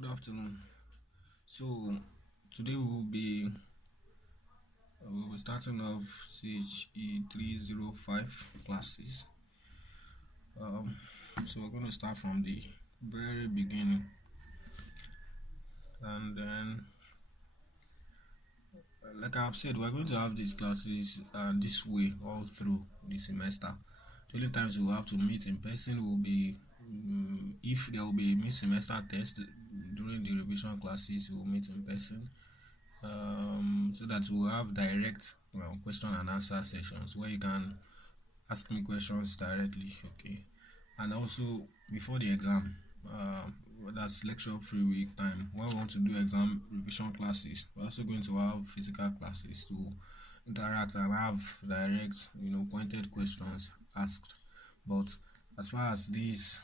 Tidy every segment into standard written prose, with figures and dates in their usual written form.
Good afternoon. So today we'll be starting off CHE 305 classes. So we're going to start from the very beginning, and then, like I've said, we're going to have these classes this way all through the semester. The only times we'll have to meet in person will be if there will be a mid-semester test during the revision classes. We'll meet in person. So that we'll have direct question and answer sessions where you can ask me questions directly, okay? And also before the exam, that's lecture-free week time. When we want to do exam revision classes, we're also going to have physical classes to interact and have direct, pointed questions asked. But as far as these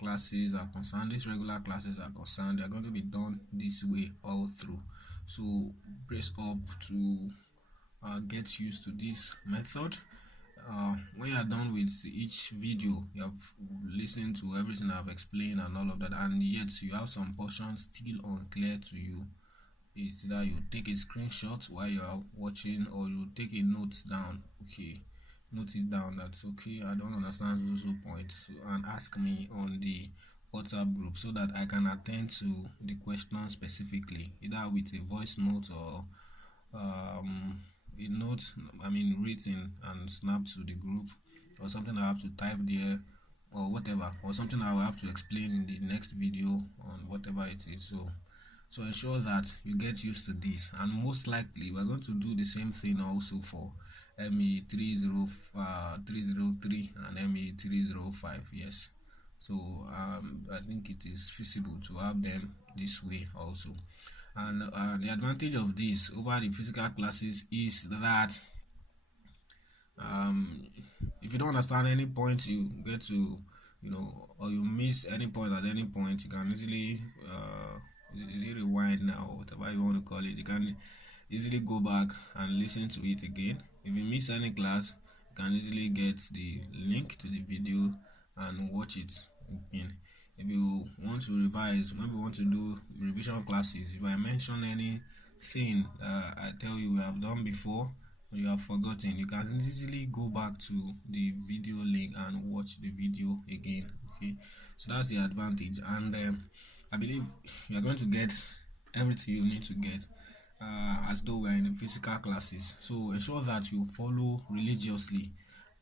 classes are concerned, these regular classes are concerned, they're going to be done this way all through. So brace up to get used to this method. When you're done with each video, you have listened to everything I've explained and all of that, and yet you have some portions still unclear to you. It's either you take a screenshot while you are watching, or you take a note down. Okay, note it down. That's okay. I don't understand those points, and ask me on the WhatsApp group so that I can attend to the question specifically, either with a voice note or a note, written and snap to the group, or something I have to type there, or whatever, or something I will have to explain in the next video on whatever it is. So ensure that you get used to this, and most likely we're going to do the same thing also for ME 303 and ME 305. Yes. So I think it is feasible to have them this way also. And the advantage of this over the physical classes is that if you don't understand any point you get to, or you miss any point at any point, you can easily rewind now, or whatever you want to call it. You can easily go back and listen to it again. If you miss any class, you can easily get the link to the video and watch it again. If you want to revise, maybe you want to do revision classes, if I mention anything I tell you we have done before or you have forgotten, you can easily go back to the video link and watch the video again. Okay, so that's the advantage, and I believe you are going to get everything you need to get as though we're in the physical classes. So ensure that you follow religiously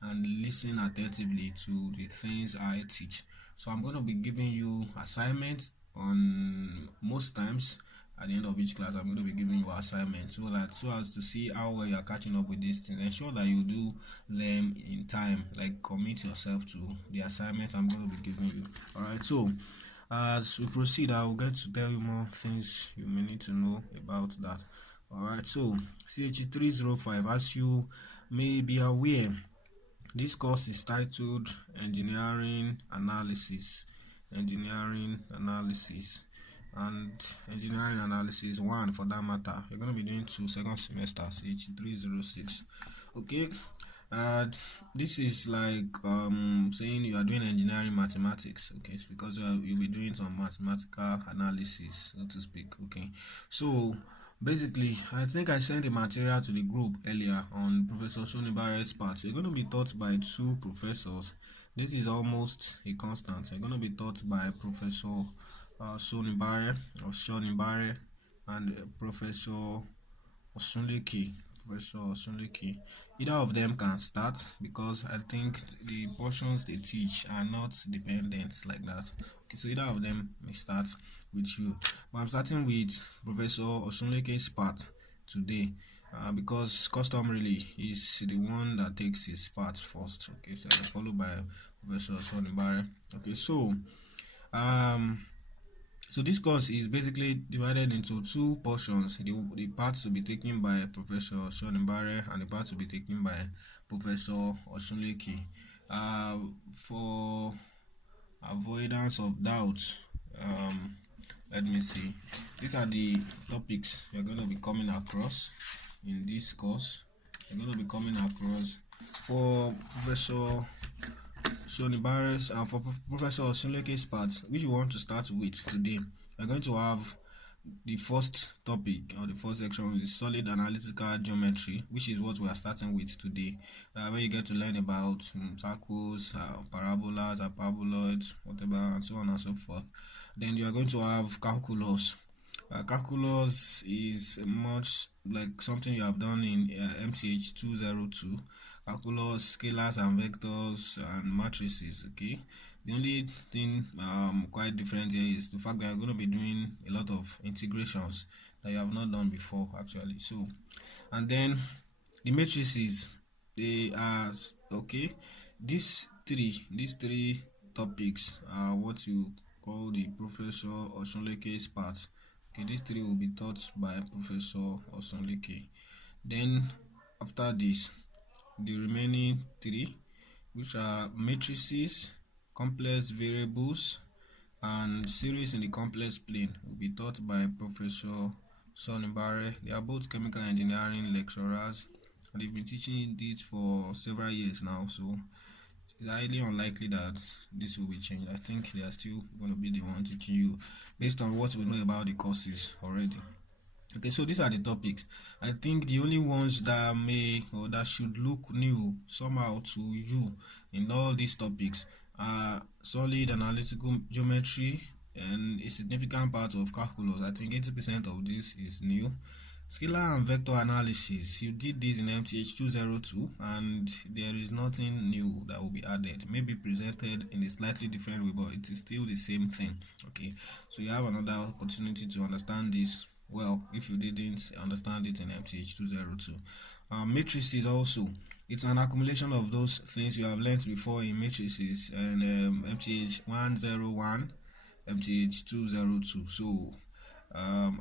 and listen attentively to the things I teach. So I'm going to be giving you assignments on most times. At the end of each class, I'm going to be giving you assignments so as to see how well you are catching up with these things. Ensure that you do them in time, like commit yourself to the assignment I'm going to be giving you. Alright, so as we proceed, I will get to tell you more things you may need to know about that. Alright, so CHE 305, as you may be aware, this course is titled Engineering Analysis, and Engineering Analysis 1 for that matter. You're going to be doing 2 second semester, CHE 306. Okay, this is like saying you are doing engineering mathematics. Okay, it's because you'll be doing some mathematical analysis, so to speak. Okay, so basically, I think I sent the material to the group earlier on Professor Shonibare's part. You're going to be taught by 2 professors. This is almost a constant. You're going to be taught by Professor Shonibare and Professor Osunleke. Either of them can start, because I think the portions they teach are not dependent like that. Okay, so either of them may start with you, but I'm starting with Professor Osunleke's part today because customarily is the one that takes his part first. Okay, so followed by Professor Shonibare. Okay, so so this course is basically divided into 2 portions. The part to be taken by Professor Shonibare and the part to be taken by Professor Osunleke. For avoidance of doubt, let me see. These are the topics you're going to be coming across in this course. You're going to be coming across for Professor So Nibares, for Professor Osunleke's part, which we want to start with today, we're going to have the first topic or the first section is Solid Analytical Geometry, which is what we are starting with today, where you get to learn about circles, parabolas, hyperboloids, whatever, and so on and so forth. Then you are going to have calculus. Calculus is much like something you have done in MTH 202. Calculus, scalars and vectors and matrices. Okay, the only thing quite different here is the fact that you're going to be doing a lot of integrations that you have not done before actually. So, and then the matrices, they are okay. These three topics are what you call the Professor Osunleke's part. Okay, these three will be taught by Professor Osunleke. Then after this, the remaining three, which are matrices, complex variables, and series in the complex plane, will be taught by Professor Sonibare. They are both chemical engineering lecturers, and they've been teaching this for several years now, so it's highly unlikely that this will be changed. I think they are still going to be the one teaching you based on what we know about the courses already. Okay, so these are the topics. I think the only ones that may or that should look new somehow to you in all these topics are solid analytical geometry and a significant part of calculus. I think 80% of this is new. Scalar and vector analysis, you did this in MTH 202 and there is nothing new that will be added, maybe presented in a slightly different way, but it is still the same thing. Okay, so you have another opportunity to understand this well if you didn't understand it in MTH 202. Matrices also, it's an accumulation of those things you have learned before in matrices and MTH 101, MTH 202. So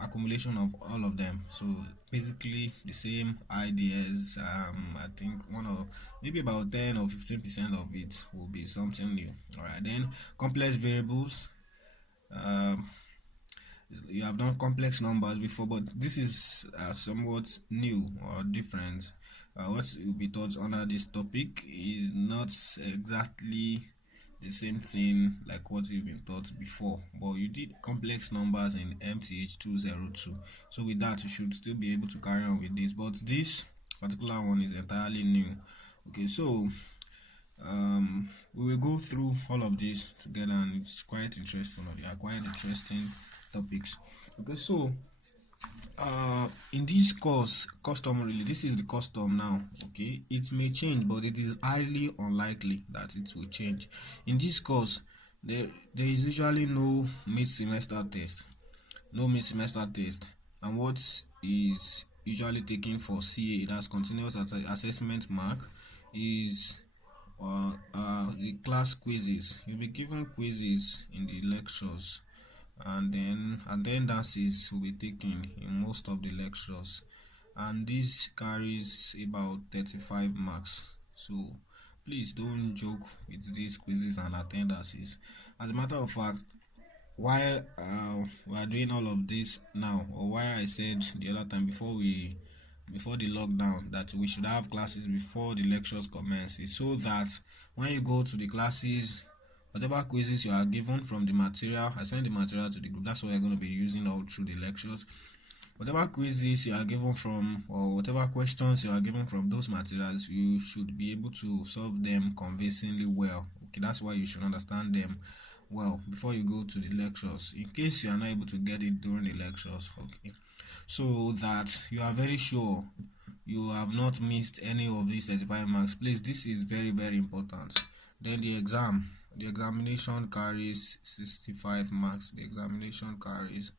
accumulation of all of them, so basically the same ideas. I think maybe about 10 or 15% of it will be something new. All right, then complex variables. You have done complex numbers before, but this is somewhat new or different. What will be taught under this topic is not exactly the same thing like what you've been taught before, but you did complex numbers in MTH 202, so with that you should still be able to carry on with this, but this particular one is entirely new. Okay, so we will go through all of this together and it's quite interesting. They are quite interesting topics. Okay, so in this course, customarily, this is the custom now. Okay, it may change, but it is highly unlikely that it will change. In this course, there is usually no mid-semester test, and what is usually taken for CA, that's continuous assessment mark, is the class quizzes. You'll be given quizzes in the lectures, and then attendances will be taken in most of the lectures, and this carries about 35 marks. So please don't joke with these quizzes and attendances. As a matter of fact, while we are doing all of this now, or why I said the other time before the lockdown that we should have classes before the lectures commence, is so that when you go to the classes, whatever quizzes you are given from the material, I send the material to the group. That's what you're going to be using all through the lectures. Whatever quizzes you are given from, or whatever questions you are given from those materials, you should be able to solve them convincingly well. Okay, that's why you should understand them well before you go to the lectures, in case you are not able to get it during the lectures. Okay, so that you are very sure you have not missed any of these 35 marks. Please, this is very, very important. Then the examination carries 65 marks. The examination carries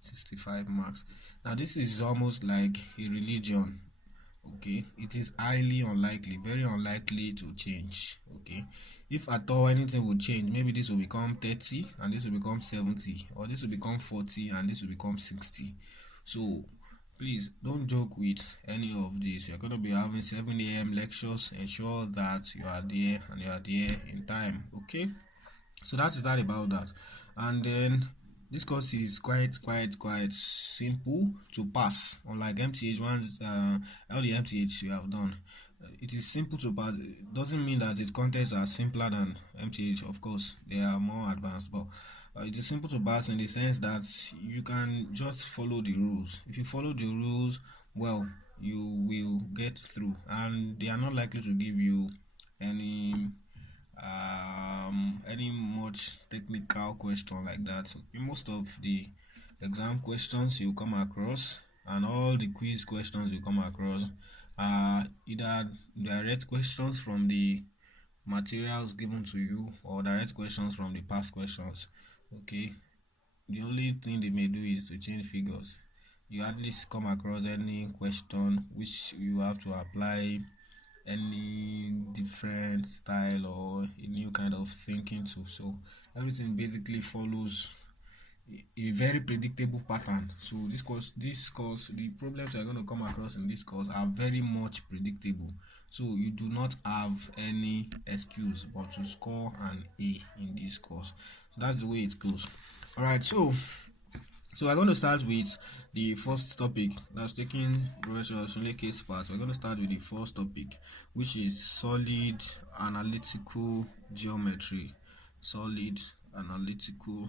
65 marks. Now this is almost like a religion. Okay, it is highly unlikely, very unlikely to change. Okay, if at all anything will change, maybe this will become 30 and this will become 70, or this will become 40 and this will become 60. So please don't joke with any of this. You're going to be having 7 a.m. lectures. Ensure that you are there and you are there in time. Okay, so that is that about that. And then this course is quite simple to pass, unlike MTH1, all the MTH you have done. it is simple to pass. It doesn't mean that its contents are simpler than MTH. Of course, they are more advanced, but it is simple to pass in the sense that you can just follow the rules. If you follow the rules well, you will get through, and they are not likely to give you any much technical question like that. In most of the exam questions you come across and all the quiz questions you come across are either direct questions from the materials given to you or direct questions from the past questions. Okay, the only thing they may do is to change figures. You at least come across any question which you have to apply any different style or a new kind of thinking to. So everything basically follows a very predictable pattern. So this course, the problems you're going to come across in this course are very much predictable. So you do not have any excuse but to score an A in this course. So that's the way it goes. All right. So we're going to start with the first topic that's taking Professor Sunleke's part. We're going to start with the first topic, which is solid analytical geometry. Solid analytical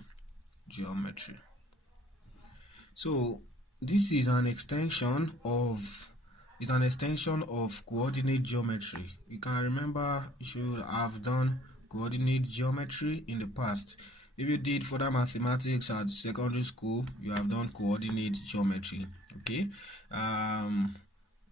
geometry. So this is an extension of coordinate geometry. You can remember you should have done coordinate geometry in the past. If you did further mathematics at secondary school, you have done coordinate geometry. Okay,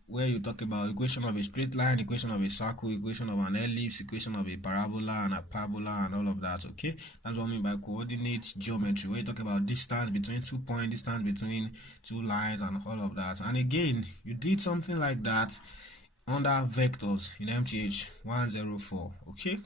where you talk about equation of a straight line, equation of a circle, equation of an ellipse, equation of a parabola and a parabola and all of that. Okay, that's what I mean by coordinate geometry, where you talk about distance between 2 points, distance between 2 lines and all of that. And again, you did something like that under vectors in MTH 104. Okay,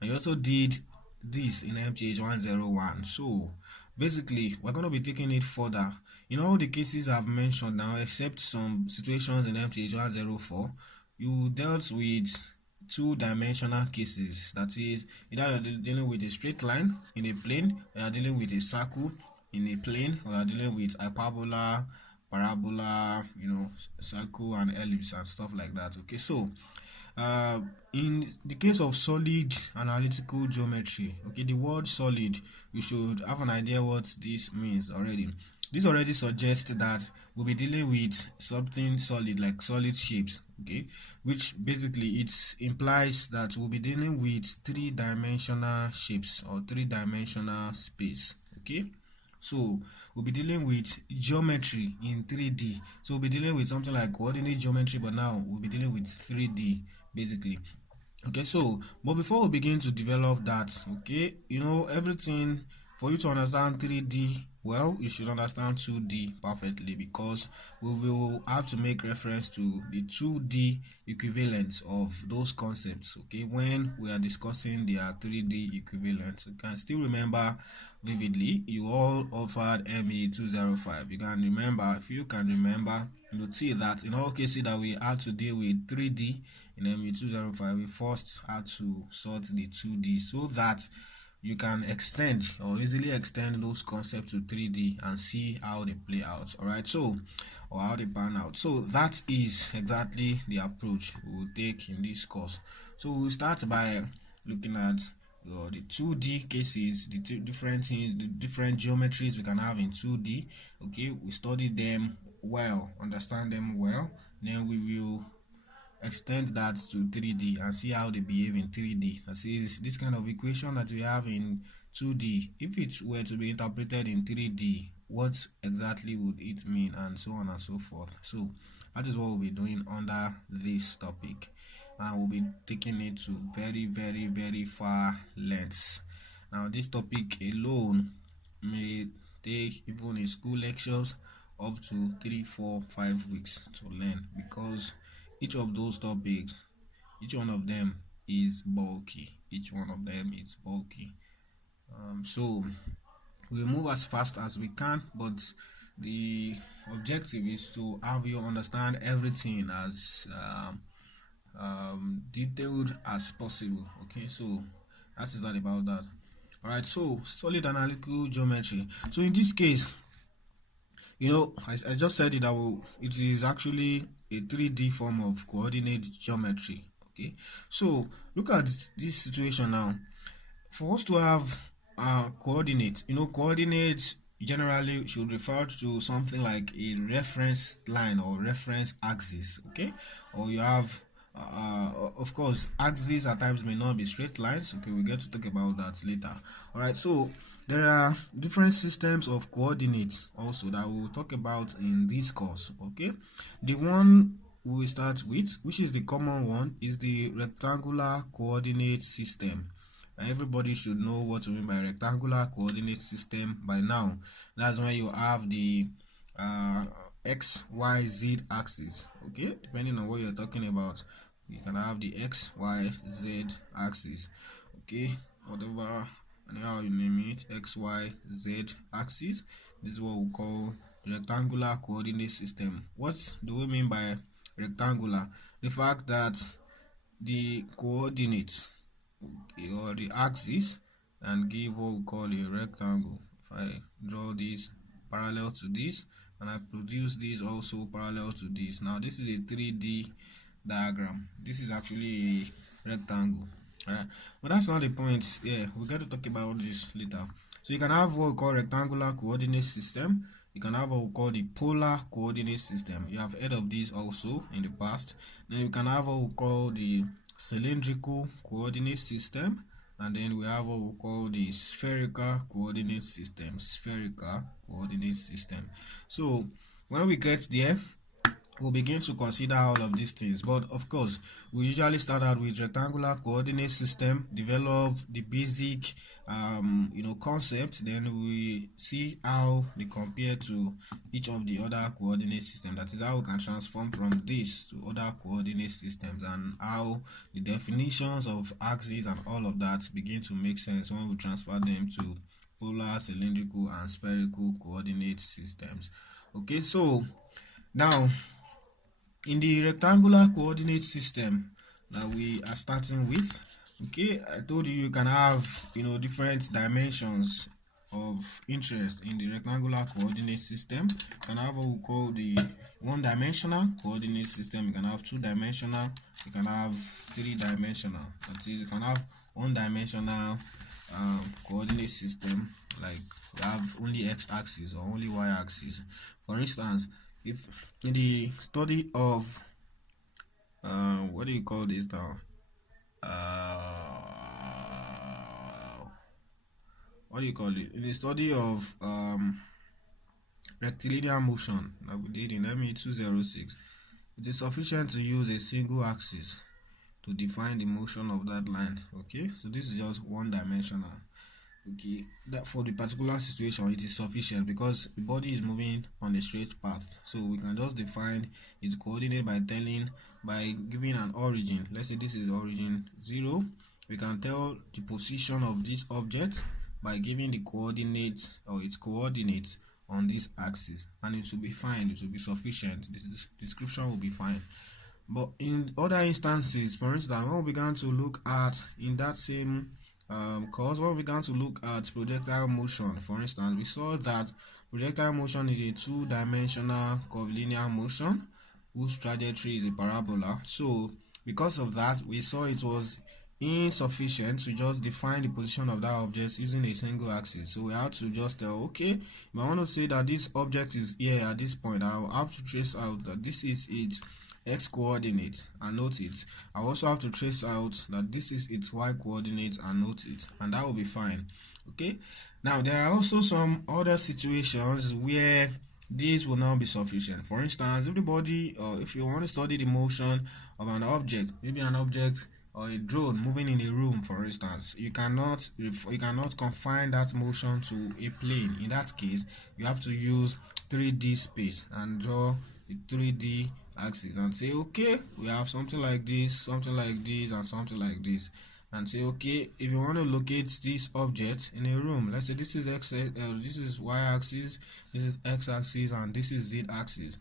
and you also did this in MTH 101. So basically we're going to be taking it further. In all the cases I've mentioned now, except some situations in MTH 104, you dealt with two-dimensional cases. That is, either you're dealing with a straight line in a plane, or you're dealing with a circle in a plane, or you're dealing with hyperbola, parabola, circle and ellipse and stuff like that. Okay, so in the case of solid analytical geometry, okay, the word solid, you should have an idea what this means already. This already suggests that we'll be dealing with something solid, like solid shapes, okay, which basically it implies that we'll be dealing with three-dimensional shapes or three-dimensional space. Okay, so we'll be dealing with geometry in 3D. So we'll be dealing with something like coordinate geometry, but now we'll be dealing with 3D basically. Okay, so but before we begin to develop that, okay, everything, for you to understand 3D well, you should understand 2D perfectly, because we will have to make reference to the 2D equivalents of those concepts, okay, when we are discussing their 3D equivalents. You can still remember vividly, you all offered ME 205. You can remember, if you can remember, you will see that in all cases that we had to deal with 3D in ME 205, we first had to sort the 2D so that you can extend or easily extend those concepts to 3D and see how they play out. All right, so, or how they pan out. So that is exactly the approach we will take in this course. So we'll start by looking at the 2D cases, the different things, the different geometries we can have in 2D. Okay, we study them well, understand them well, then we will extend that to 3D and see how they behave in 3D. That is, this kind of equation that we have in 2D, if it were to be interpreted in 3D, what exactly would it mean, and so on and so forth. So that is what we'll be doing under this topic, and we'll be taking it to very, very, very far lengths. Now this topic alone may take, even in school lectures, up to 3, 4, 5 weeks to learn, because each of those topics, each one of them is bulky. So we'll move as fast as we can, but the objective is to have you understand everything as detailed as possible. Okay, so that is that about that. All right, so solid analytical geometry. So in this case, I just said it, it is actually a 3D form of coordinate geometry. Okay, so look at this situation now. For us to have coordinates, coordinates generally should refer to something like a reference line or reference axis. Okay, or you have of course, axes at times may not be straight lines. Okay, we get to talk about that later. All right, so there are different systems of coordinates also that we'll talk about in this course. Okay, the one we will start with, which is the common one, is the rectangular coordinate system. Everybody should know what we mean by rectangular coordinate system by now. That's when you have the x, y, z axis. Okay, depending on what you're talking about, you can have the x, y, z axis. Okay, whatever, anyhow you name it, x, y, z axis. This is what we call rectangular coordinate system. What do we mean by rectangular? The fact that the coordinates, okay, or the axis, and give what we call a rectangle. If I draw this parallel to this and I produce this also parallel to this, now this is a 3D diagram. This is actually a rectangle. Alright, but that's not the point. Yeah, we're going to talk about this later. So you can have what we call rectangular coordinate system. You can have what we call the polar coordinate system. You have heard of this also in the past. Then you can have what we call the cylindrical coordinate system, and then we have what we call the spherical coordinate system. Spherical coordinate system. So when we get there, we'll begin to consider all of these things. But of course, we usually start out with rectangular coordinate system, develop the basic concept, then we see how they compare to each of the other coordinate systems. That is how we can transform from this to other coordinate systems, and how the definitions of axes and all of that begin to make sense when we transfer them to polar, cylindrical, and spherical coordinate systems. Okay, so now in the rectangular coordinate system that we are starting with, okay, I told you can have different dimensions of interest in the rectangular coordinate system. You can have what we call the one-dimensional coordinate system. You can have two-dimensional. You can have three-dimensional. That is, you can have one-dimensional coordinate system, like we have only x-axis or only y-axis. For instance, if in the study of what do you call this now? What do you call it? In the study of rectilinear motion that we did in ME 206, it is sufficient to use a single axis to define the motion of that line. Okay, so this is just one-dimensional. Okay, that for the particular situation it is sufficient because the body is moving on a straight path, so we can just define its coordinate by giving an origin. Let's say this is origin 0. We can tell the position of this object by giving the coordinates or its coordinates on this axis, and it will be fine. It will be sufficient. This description will be fine. But in other instances, for instance, when we began to look at in that same course, when we began to look at projectile motion, for instance, we saw that projectile motion is a two-dimensional curvilinear motion whose trajectory is a parabola. So because of that, we saw it was insufficient to just define the position of that object using a single axis. So we had to just tell, okay, if I want to say that this object is here at this point, I'll have to trace out that this is its x coordinate and note it. I also have to trace out that this is its y coordinate and note it, and that will be fine. Okay, now there are also some other situations where this will not be sufficient. For instance, if the body, or if you want to study the motion of an object, maybe an object or a drone moving in a room, for instance, you cannot confine that motion to a plane. In that case, you have to use 3D space and draw a 3D axis and say, okay, we have something like this, and something like this, and say, okay, if you want to locate this object in a room, let's say this is this is y-axis, this is x-axis, and this is z-axis.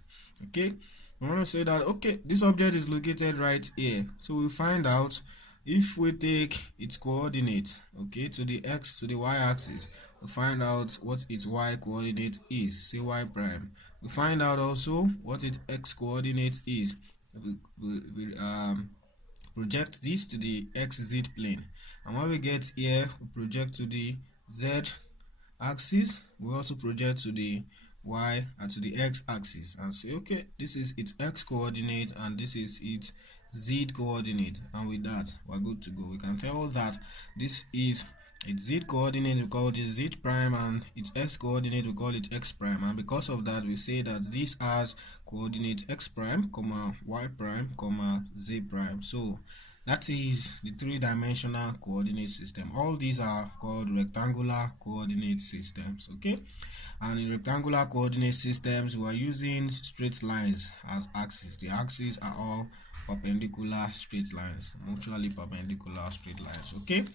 Okay, we want to say that, okay, this object is located right here. So we find out if we take its coordinates, okay, to the x to the y-axis, We find out what its y coordinate is, say y prime. We find out also what its x coordinate is. We project this to the xz plane, and when we get here, we project to the z axis. We also project to the y and to the x axis and say, okay, this is its x coordinate and this is its z coordinate, and with that we're good to go. We can tell that this is its z coordinate, we call this z prime, and its x coordinate, we call it x prime, and because of that we say that this has coordinate x prime, comma y prime, comma z prime. So that is the three-dimensional coordinate system. All these are called rectangular coordinate systems, okay? And in rectangular coordinate systems, we are using straight lines as axes. The axes are all perpendicular straight lines, mutually perpendicular straight lines, okay?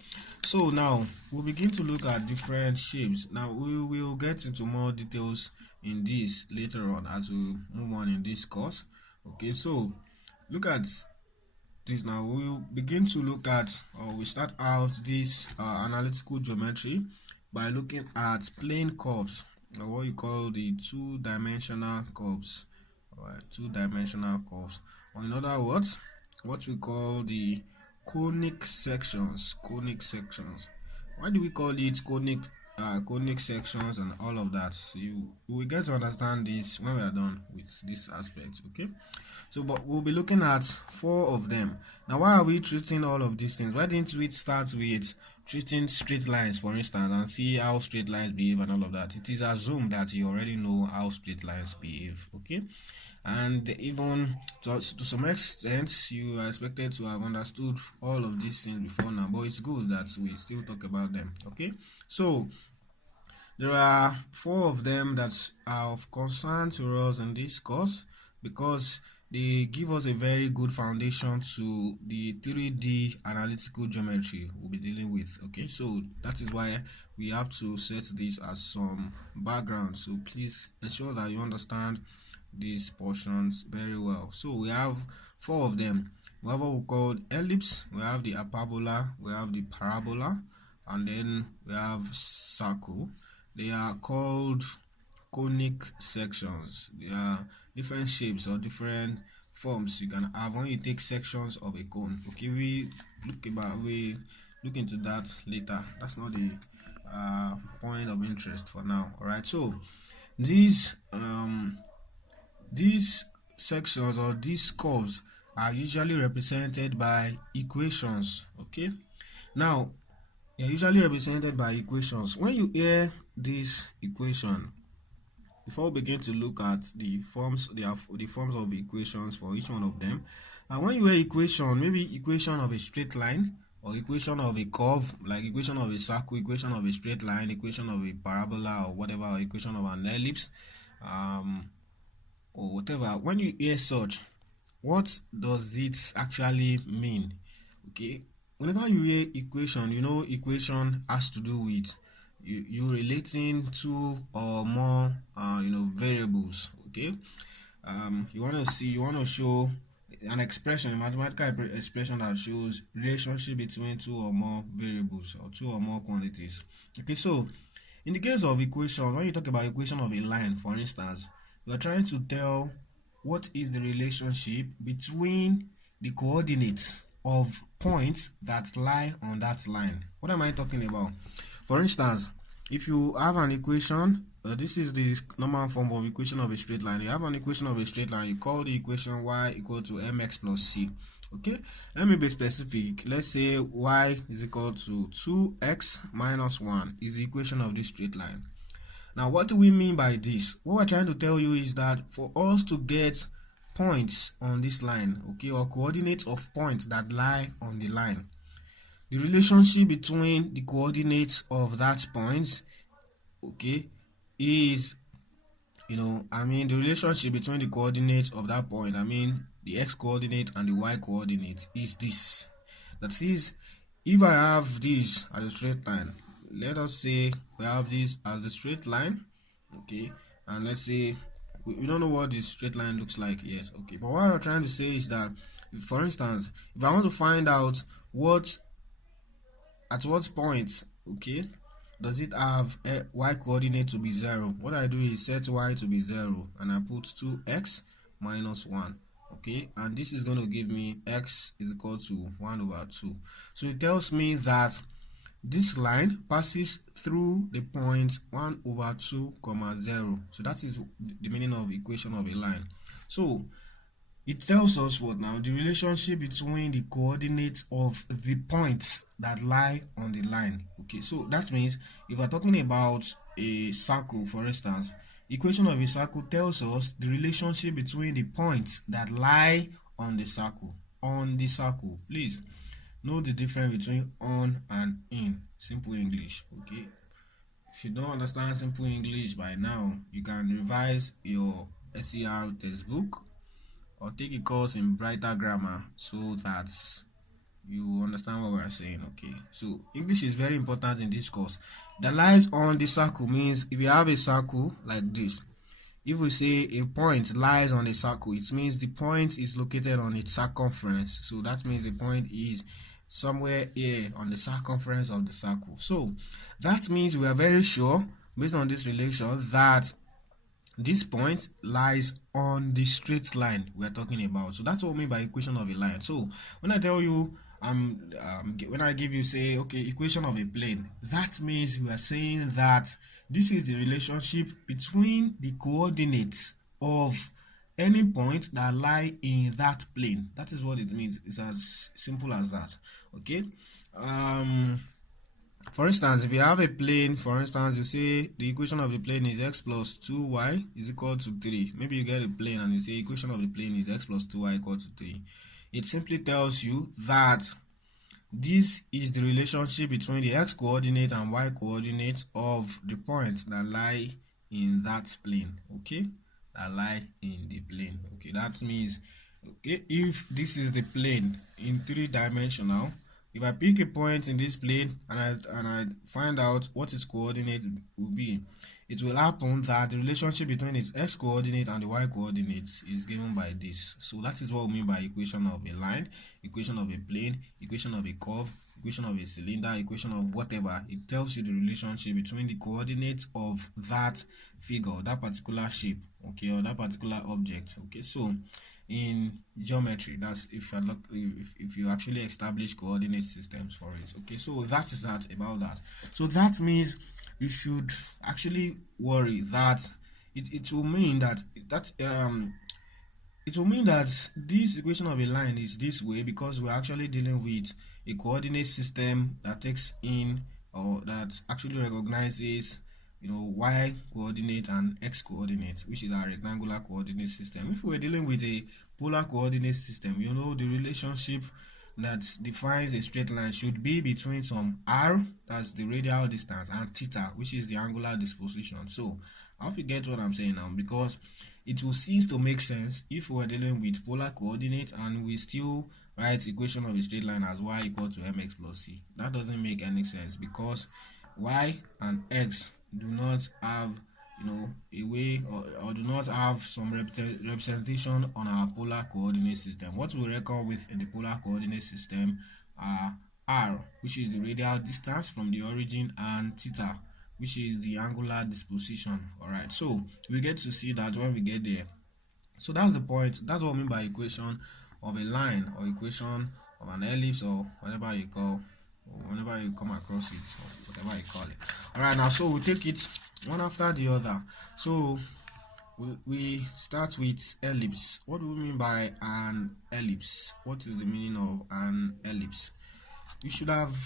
So now we'll begin to look at different shapes. Now we will get into more details in this later on as we move on in this course, okay? So look at this. Now we'll begin to look at, or we start out this analytical geometry by looking at plane curves, or what you call the two-dimensional curves. Alright, two-dimensional curves, or in other words, what we call the conic sections. Conic sections. Why do we call it conic sections and all of that? So you will get to understand this when we are done with this aspect, okay? So, but we'll be looking at 4 of them. Now, why are we treating all of these things? Why didn't we start with treating straight lines, for instance, and see how straight lines behave and all of that? It is assumed that you already know how straight lines behave, okay? And even to some extent, you are expected to have understood all of these things before now, but it's good that we still talk about them, okay? So there are 4 of them that are of concern to us in this course, because they give us a very good foundation to the 3D analytical geometry we'll be dealing with, okay? So that is why we have to set this as some background, so please ensure that you understand these portions very well. So we have 4 of them. We have what we call ellipse, we have the hyperbola, we have the parabola, and then we have circle. They are called conic sections. They are different shapes or different forms you can have when you take sections of a cone, okay? We look into that later. That's not the point of interest for now. All right, so these sections or these curves are usually represented by equations, okay? Now they are usually represented by equations. When you hear this equation, before we begin to look at the forms, the forms of equations for each one of them, and when you hear equation, maybe equation of a straight line, or equation of a curve, like equation of a circle, equation of a straight line, equation of a parabola, or whatever, or equation of an ellipse, or whatever, when you hear such, what does it actually mean? Okay, whenever you hear equation, you know equation has to do with you relating two or more variables, okay? You want to show an expression, a mathematical expression that shows relationship between two or more variables or two or more quantities, okay? So in the case of equation, when you talk about equation of a line, for instance, you are trying to tell what is the relationship between the coordinates of points that lie on that line. What am I talking about? For instance, if you have an equation, this is the normal form of equation of a straight line. You have an equation of a straight line, you call the equation y equal to mx plus c. Okay, let me be specific. Let's say y is equal to 2x minus 1 is the equation of this straight line. Now, what do we mean by this? What we're trying to tell you is that for us to get points on this line, okay, or coordinates of points that lie on the line, the relationship between the coordinates of that point, okay, is, the relationship between the coordinates of that point, the x coordinate and the y coordinate, is this. That is, if I have this as a straight line, let us say we have this as the straight line, okay, and let's say we don't know what this straight line looks like yet, okay, but what I'm trying to say is that, for instance, if I want to find out at what point, okay, does it have a y coordinate to be 0? What I do is set y to be 0 and I put 2x minus 1. Okay, and this is going to give me x is equal to 1 over 2. So it tells me that this line passes through the point 1 over 2 comma 0. So that is the meaning of equation of a line. So it tells us what now? The relationship between the coordinates of the points that lie on the line. Okay, so that means if we're talking about a circle, for instance, equation of a circle tells us the relationship between the points that lie on the circle. On the circle, please know the difference between on and in. Simple English. Okay, if you don't understand simple English by now, you can revise your SER textbook or take a course in brighter grammar so that you understand what we're saying. Okay, so English is very important in this course. That lies on the circle means if you have a circle like this, if we say a point lies on a circle, it means the point is located on its circumference. So that means the point is somewhere here on the circumference of the circle. So that means we are very sure, based on this relation, that this point lies on the straight line we are talking about. So that's what I mean by equation of a line. So when I tell you, when I give you, say, okay, equation of a plane, that means we are saying that this is the relationship between the coordinates of any point that lie in that plane. That is what it means. It's as simple as that. Okay. For instance, if you have a plane, for instance, you say the equation of the plane is x plus 2y is equal to 3. Maybe you get a plane and you say equation of the plane is x plus 2y equal to 3. It simply tells you that this is the relationship between the x coordinate and y coordinate of the points that lie in that plane. Okay, that lie in the plane. Okay, that means, okay, if this is the plane in 3-dimensional, if I pick a point in this plane and I find out what its coordinate will be, it will happen that the relationship between its x coordinate and the y coordinates is given by this. So that is what we mean by equation of a line, equation of a plane, equation of a curve, equation of a cylinder, equation of whatever. It tells you the relationship between the coordinates of that figure, that particular shape, okay, or that particular object. Okay, so in geometry, that's if you actually establish coordinate systems for it. Okay, so that is that about that. So that means you should actually worry that it will mean that it will mean that this equation of a line is this way because we're actually dealing with a coordinate system that takes in, or that actually recognizes, you know, y coordinate and x coordinate, which is our rectangular coordinate system. If we're dealing with a polar coordinate system, you know, the relationship that defines a straight line should be between some r, that's the radial distance, and theta, which is the angular disposition. So I hope you get what I'm saying now, because it will cease to make sense if we're dealing with polar coordinates and we still write equation of a straight line as y equal to mx plus c. That doesn't make any sense because y and x do not have, you know, a way or do not have some representation on our polar coordinate system. What we reckon with in the polar coordinate system are r, which is the radial distance from the origin, and theta, which is the angular disposition. All right, so we get to see that when we get there. So that's the point. That's what I mean by equation of a line, or equation of an ellipse, or whatever you call, or whenever you come across it, or whatever you call it. All right, now so we take it one after the other. So we start with ellipse. What do we mean by an ellipse? What is the meaning of an ellipse? You should have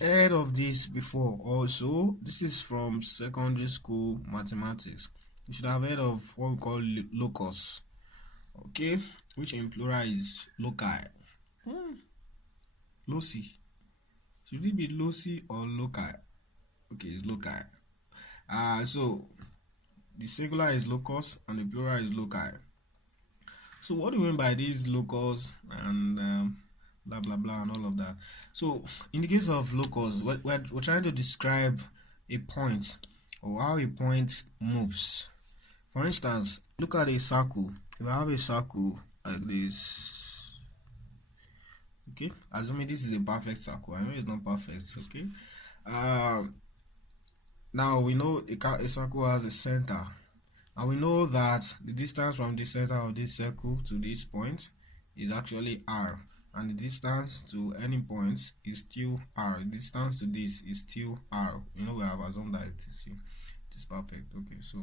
heard of this before. Also, this is from secondary school mathematics. You should have heard of what we call locus, okay, which in plural is loci. Loci. Should it be loci or loci? Okay, it's loci. So the singular is locus and the plural is loci. So what do we mean by these locus and blah blah blah and all of that? So in the case of locus, we're trying to describe a point, or how a point moves. For instance, look at a circle. If I have a circle like this, okay, assuming this is a perfect circle. I know it's not perfect, okay. Now we know a circle has a center, and we know that the distance from the center of this circle to this point is actually r, and the distance to any point is still r. The distance to this is still r. We have assumed that it is perfect. Okay, so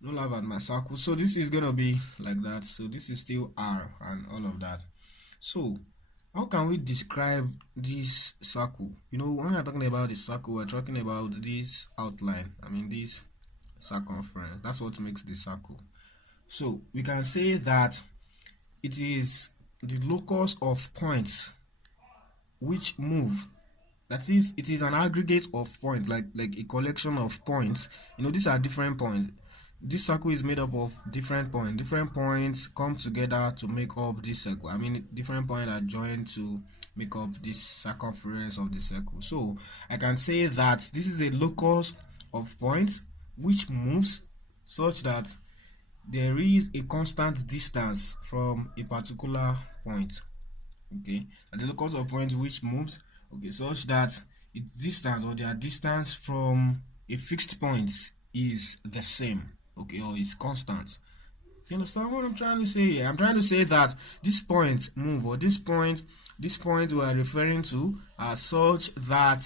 no laugh at my circle. So this is gonna be like that. So this is still r and all of that. So how can we describe this circle? When we're talking about the circle, we're talking about this outline. This circumference. That's what makes the circle. So we can say that it is the locus of points which move. That is, it is an aggregate of points, like a collection of points. These are different points. This circle is made up of different points. Different points come together to make up this circle. Different points are joined to make up this circumference of the circle. So I can say that this is a locus of points which moves such that there is a constant distance from a particular point. Okay, and the locus of points which moves, such that its distance, or their distance from a fixed point, is the same, or is constant. You understand what I'm trying to say here? I'm trying to say that this point move, or this point we are referring to, are such that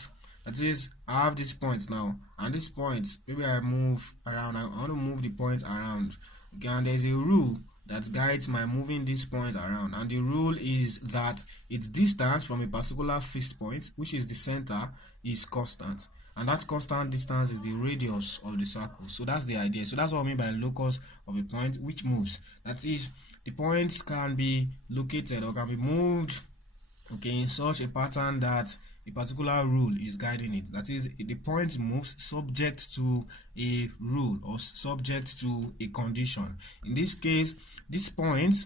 is, I have this point now, and this point, maybe I move around. I want to move the point around. Okay, and there's a rule that guides my moving this point around, and the rule is that its distance from a particular fixed point, which is the center, is constant, and that constant distance is the radius of the circle. So that's the idea. So that's what I mean by locus of a point which moves. That is, the points can be located or can be moved, in such a pattern that a particular rule is guiding it. That is, the point moves subject to a rule or subject to a condition. In this case, this point,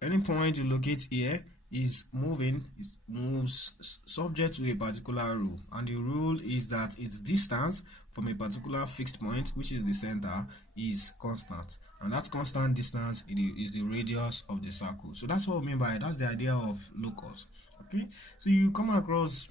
any point you locate here, is moves subject to a particular rule, and the rule is that its distance from a particular fixed point, which is the center, is constant, and that constant distance is the radius of the circle. So that's what we mean by it. That's the idea of locus. Okay, so you come across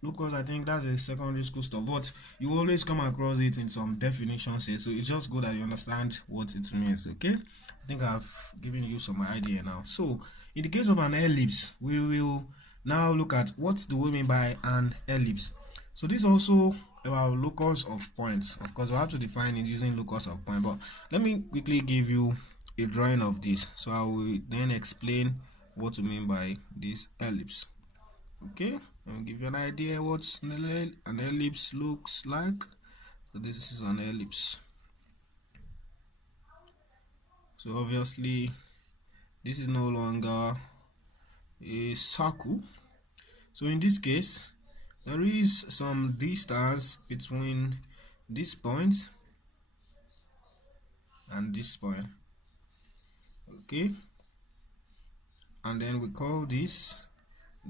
locus, I think that's a secondary school stuff, but you always come across it in some definitions here, so it's just good that you understand what it means. Okay, I think I've given you some idea now. So in the case of an ellipse, we will now look at what do we mean by an ellipse. So this is also about locus of points. Of course, we have to define it using locus of point, but let me quickly give you a drawing of this, so I will then explain what we mean by this ellipse. Okay, I'll give you an idea what an ellipse looks like. So this is an ellipse. So obviously this is no longer a circle. So in this case, there is some distance between this point and this point. Okay, and then we call this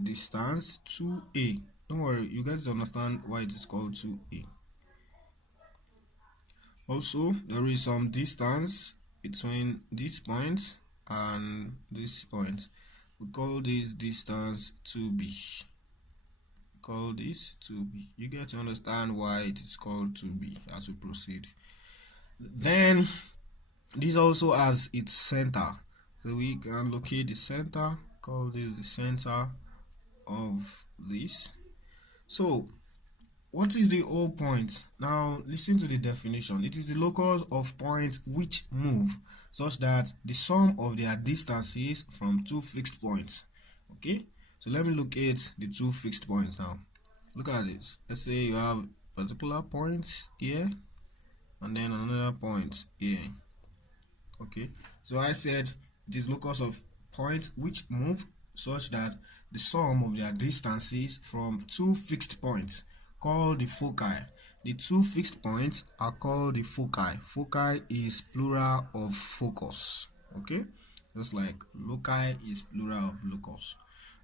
distance 2a. Don't worry, you guys understand why it is called 2a. Also, there is some distance between this point and this point. We call this distance 2b. Call this 2b. You get to understand why it is called 2b as we proceed. Then this also has its center, so we can locate the center. Call this the center of this. So what is the whole point? Now listen to the definition. It is the locus of points which move such that the sum of their distances from two fixed points. Okay, so let me locate the two fixed points now. Look at this. Let's say you have particular points here and then another point here. Okay, so I said it is locus of points which move such that the sum of their distances from two fixed points, called the foci. The two fixed points are called the foci. Foci is plural of focus. Okay, just like loci is plural of locus.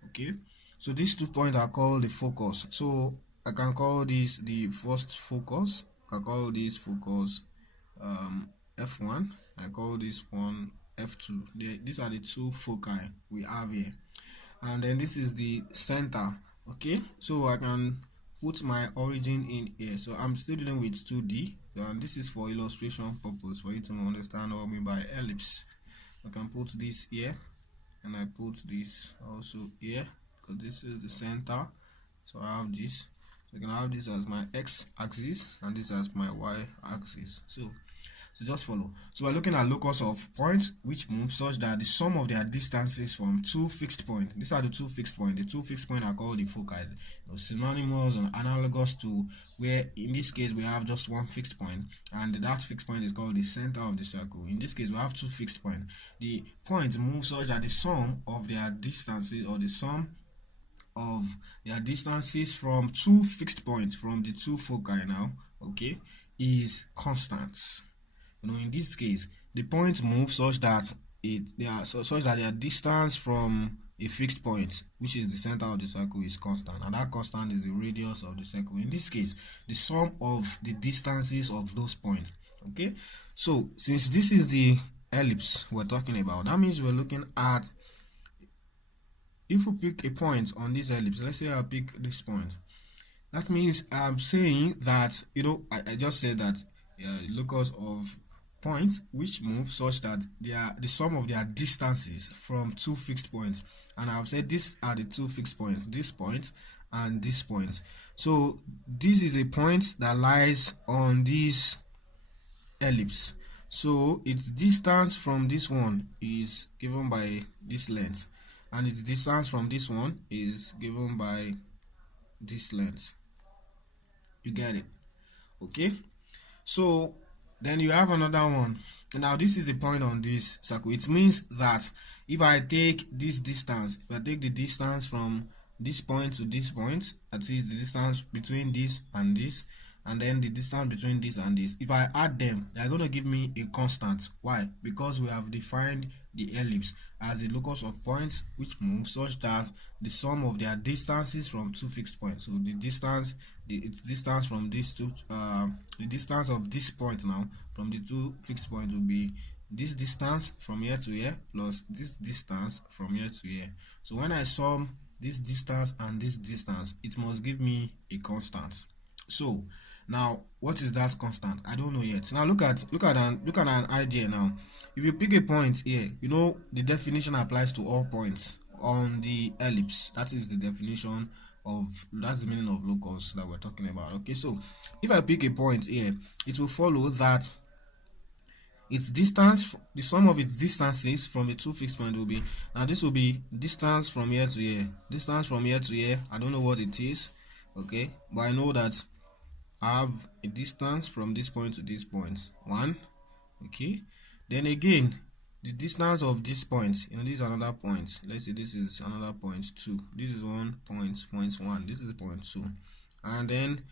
Okay, so these 2 points are called the focus. So I can call this the first focus. I can call this focus F1. I call this one F2. These are the 2 foci we have here, and then this is the center. Okay, so I can put my origin in here. So I'm still dealing with 2D, and this is for illustration purpose, for you to understand what I mean by ellipse. I can put this here, and I put this also here, because this is the center. So I have this. So I can have this as my x-axis and this as my y-axis. So just follow. So we're looking at locus of points which move such that the sum of their distances from two fixed points. These are the two fixed points. The two fixed points are called the foci. Synonymous and analogous to where in this case we have just one fixed point, and that fixed point is called the center of the circle. In this case we have two fixed points. The points move such that the sum of their distances, or the sum of their distances from two fixed points, from the two foci now, okay, is constant. In this case, the points move such that their distance from a fixed point, which is the center of the circle, is constant, and that constant is the radius of the circle. In this case, the sum of the distances of those points. Okay, so since this is the ellipse we're talking about, that means we're looking at, if we pick a point on this ellipse, let's say I pick this point, that means I'm saying that, I just said that locus of points which move such that the sum of their distances from two fixed points, and I've said these are the two fixed points, this point and this point. So this is a point that lies on this ellipse, so its distance from this one is given by this length, and its distance from this one is given by this length. You get it? Okay, so then you have another one. Now this is a point on this circle. It means that if I take this distance, if I take the distance from this point to this point, that is the distance between this and this, and then the distance between this and this, if I add them, they are going to give me a constant. Why? Because we have defined the ellipse as the locus of points which move such that the sum of their distances from two fixed points. So the distance, its distance from these two, the distance of this point now from the two fixed points will be this distance from here to here plus this distance from here to here. So when I sum this distance and this distance, it must give me a constant. So now what is that constant? I don't know yet. Now look at an idea now. If you pick a point here, the definition applies to all points on the ellipse. That is the definition of, that's the meaning of locus that we're talking about. Okay, so if I pick a point here, it will follow that its distance, the sum of its distances from the two fixed points will be, now this will be distance from here to here. Distance from here to here, I don't know what it is, okay, but I know that I have a distance from this point to this point, 1, okay. Then again, the distance of this point, this is another point. Let's say this is another point 2. This is point 1. This is point 2, and then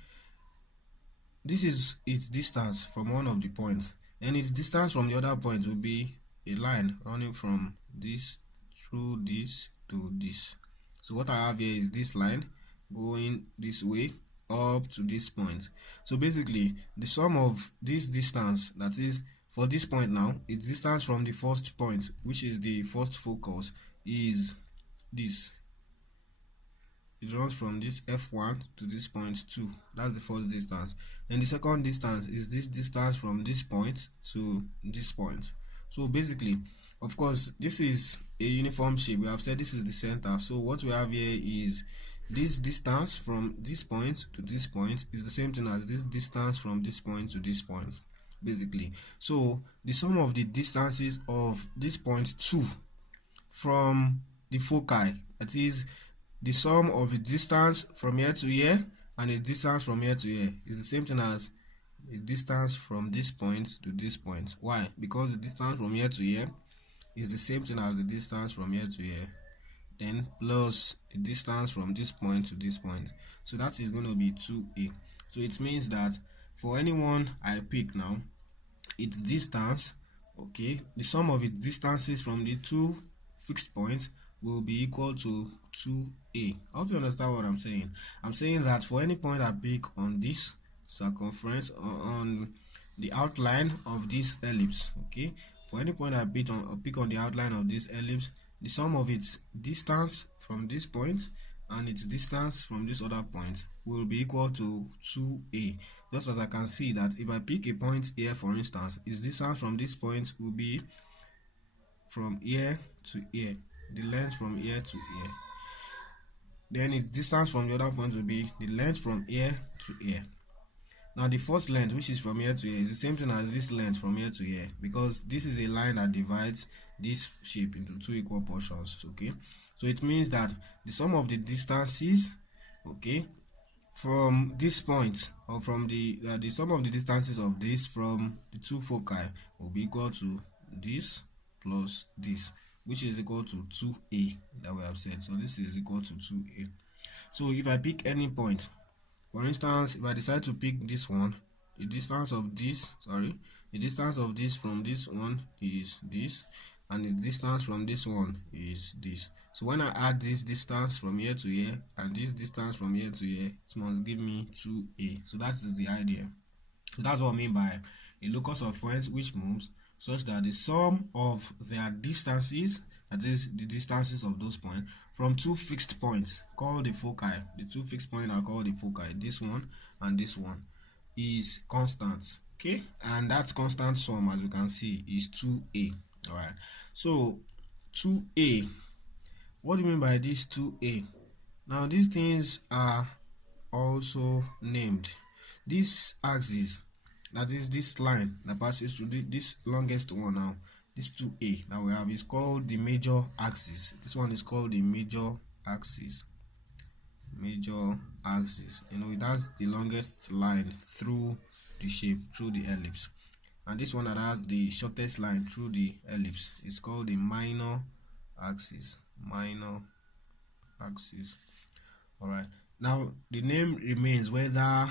this is its distance from one of the points. And its distance from the other point will be a line running from this through this to this. So what I have here is this line going this way up to this point. So basically, the sum of this distance, that is for this point now, its distance from the first point, which is the first focus, is this. It runs from this F1 to this point 2. That's the first distance. And the second distance is this distance from this point to this point. So basically, of course, this is a uniform shape. We have said this is the center. So what we have here is this distance from this point to this point is the same thing as this distance from this point to this point, basically. So the sum of the distances of this point 2 from the foci, that is the sum of the distance from here to here and the distance from here to here, is the same thing as the distance from this point to this point. Why? Because the distance from here to here is the same thing as the distance from here to here, then plus the distance from this point to this point. So that is going to be 2a. So it means that for anyone I pick now, its distance, okay, the sum of its distances from the two fixed points will be equal to 2a. I hope you understand what I'm saying. I'm saying that for any point I pick on this circumference, on the outline of this ellipse, okay, for any point I pick on the outline of this ellipse, the sum of its distance from this point and its distance from this other point will be equal to 2a. Just as I can see that if I pick a point here, for instance, its distance from this point will be from here to here, the length from here to here. Then its distance from the other point will be the length from here to here. Now the first length, which is from here to here, is the same thing as this length from here to here, because this is a line that divides this shape into two equal portions. Okay, so it means that the sum of the distances, okay, from this point, or from the sum of the distances of this from the two foci will be equal to this plus this, which is equal to 2a that we have said. So this is equal to 2a. So if I pick any point, for instance, if I decide to pick this one, the distance of this from this one is this, and the distance from this one is this. So when I add this distance from here to here and this distance from here to here, it must give me 2a. So that is the idea. So that's what I mean by a locus of points which moves such that the sum of their distances, that is the distances of those points, from two fixed points called the foci. The two fixed points are called the foci, this one and this one, is constant. Okay, and that constant sum, as you can see, is 2a. Alright, so 2a, what do you mean by this 2a? Now these things are also named. This axis, that is this line that passes through this longest one, now this 2a that we have, is called the major axis. This one is called the major axis. Major axis, you know, it has the longest line through the shape, through the ellipse. And this one that has the shortest line through the ellipse is called the minor axis. Minor axis. Alright, now the name remains whether,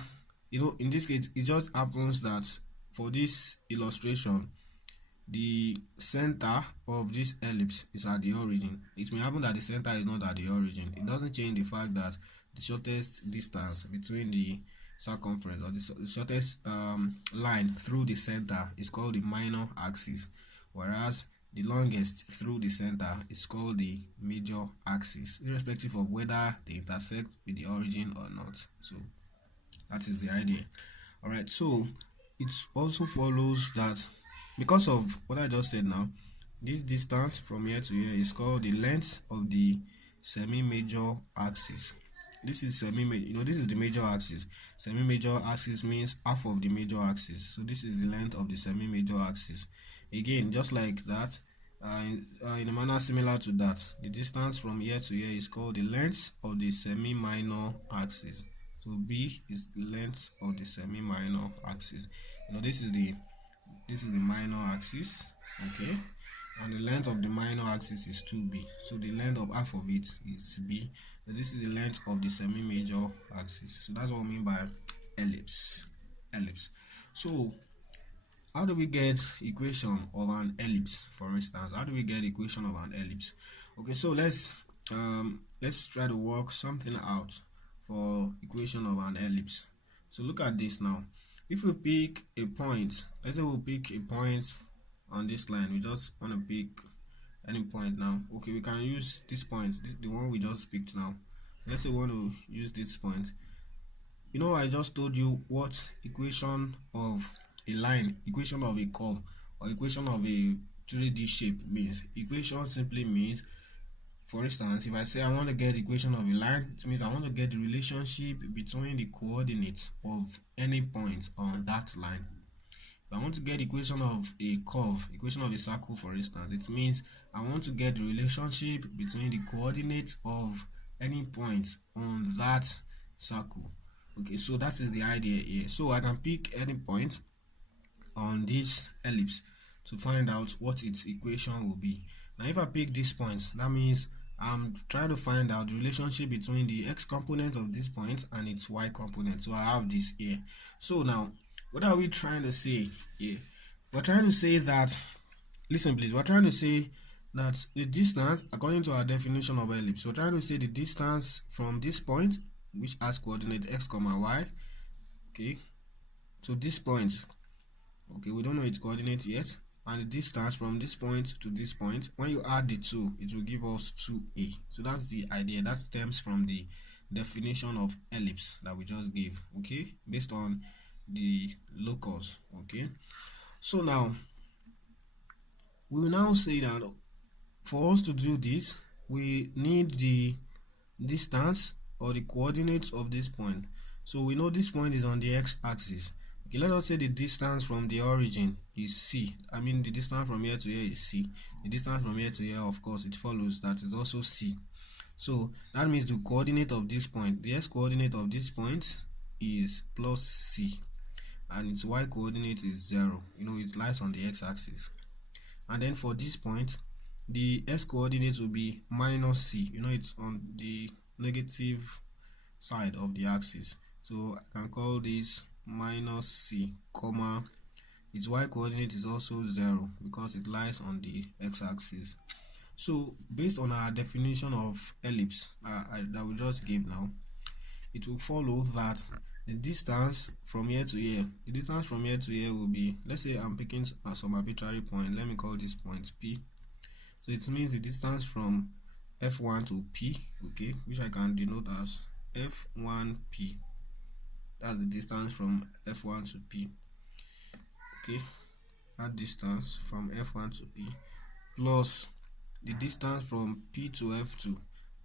you know, in this case it just happens that for this illustration the center of this ellipse is at the origin. It may happen that the center is not at the origin. It doesn't change the fact that the shortest distance between the circumference, or the shortest line through the center, is called the minor axis, whereas the longest through the center is called the major axis, irrespective of whether they intersect with the origin or not. So that is the idea. Alright, so it also follows that because of what I just said now, this distance from here to here is called the length of the semi-major axis. This is semi-major, you know, this is the major axis. Semi-major axis means half of the major axis. So this is the length of the semi-major axis. Again, just like that, in a manner similar to that, the distance from here to here is called the length of the semi-minor axis. So B is the length of the semi-minor axis. You know, this is the minor axis, okay, and the length of the minor axis is 2b. So the length of half of it is b. So this is the length of the semi-major axis. So that's what I mean by ellipse. So how do we get equation of an ellipse? For instance, how do we get equation of an ellipse? Okay, so let's try to work something out for equation of an ellipse. So look at this now. If we pick a point, let's say we'll pick a point on this line. We just want to pick any point now. Okay, we can use this point, the one we just picked now. Let's say we want to use this point. You know, I just told you what equation of a line, equation of a curve, or equation of a 3D shape means. Equation simply means, for instance, if I say I want to get the equation of a line, it means I want to get the relationship between the coordinates of any point on that line. If I want to get the equation of a curve, equation of a circle, for instance, it means I want to get the relationship between the coordinates of any point on that circle. Okay, so that is the idea here. So I can pick any point on this ellipse to find out what its equation will be. Now if I pick this point, that means I'm trying to find out the relationship between the x component of this point and its y component. So I have this here. So now, what are we trying to say here? We're trying to say that, listen please, we're trying to say that the distance, according to our definition of ellipse, we're trying to say the distance from this point, which has coordinate x, y, okay, so this point, okay, we don't know its coordinate yet, and the distance from this point to this point, when you add the two, it will give us 2a. So that's the idea. That stems from the definition of ellipse that we just gave, okay, based on the locus. Okay, so now we will now say that for us to do this, we need the distance or the coordinates of this point. So we know this point is on the x-axis. Okay, let us say the distance from the origin is c. I mean, the distance from here to here is c. The distance from here to here, of course, it follows that is also c. So that means the coordinate of this point, the x coordinate of this point is plus c, and its y coordinate is 0. You know, it lies on the x-axis. And then for this point, the x coordinate will be minus c. You know, it's on the negative side of the axis. So I can call this minus c, comma, its y coordinate is also 0 because it lies on the x-axis. So based on our definition of ellipse that we just gave now, it will follow that the distance from here to here, will be, let's say I'm picking some arbitrary point. Let me call this point P. So it means the distance from F1 to P, okay, which I can denote as F1P. That's the distance from F1 to P. Okay, that distance from F1 to P plus the distance from P to F2.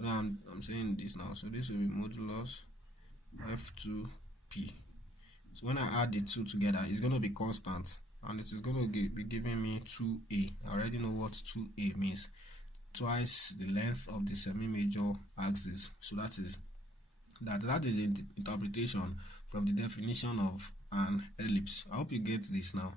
I'm saying this now, so this will be modulus F2P. So when I add the two together, it's going to be constant, and it is going to be giving me 2a. I already know what 2a means. Twice the length of the semi-major axis. So that is the interpretation from the definition of an ellipse. I hope you get this now.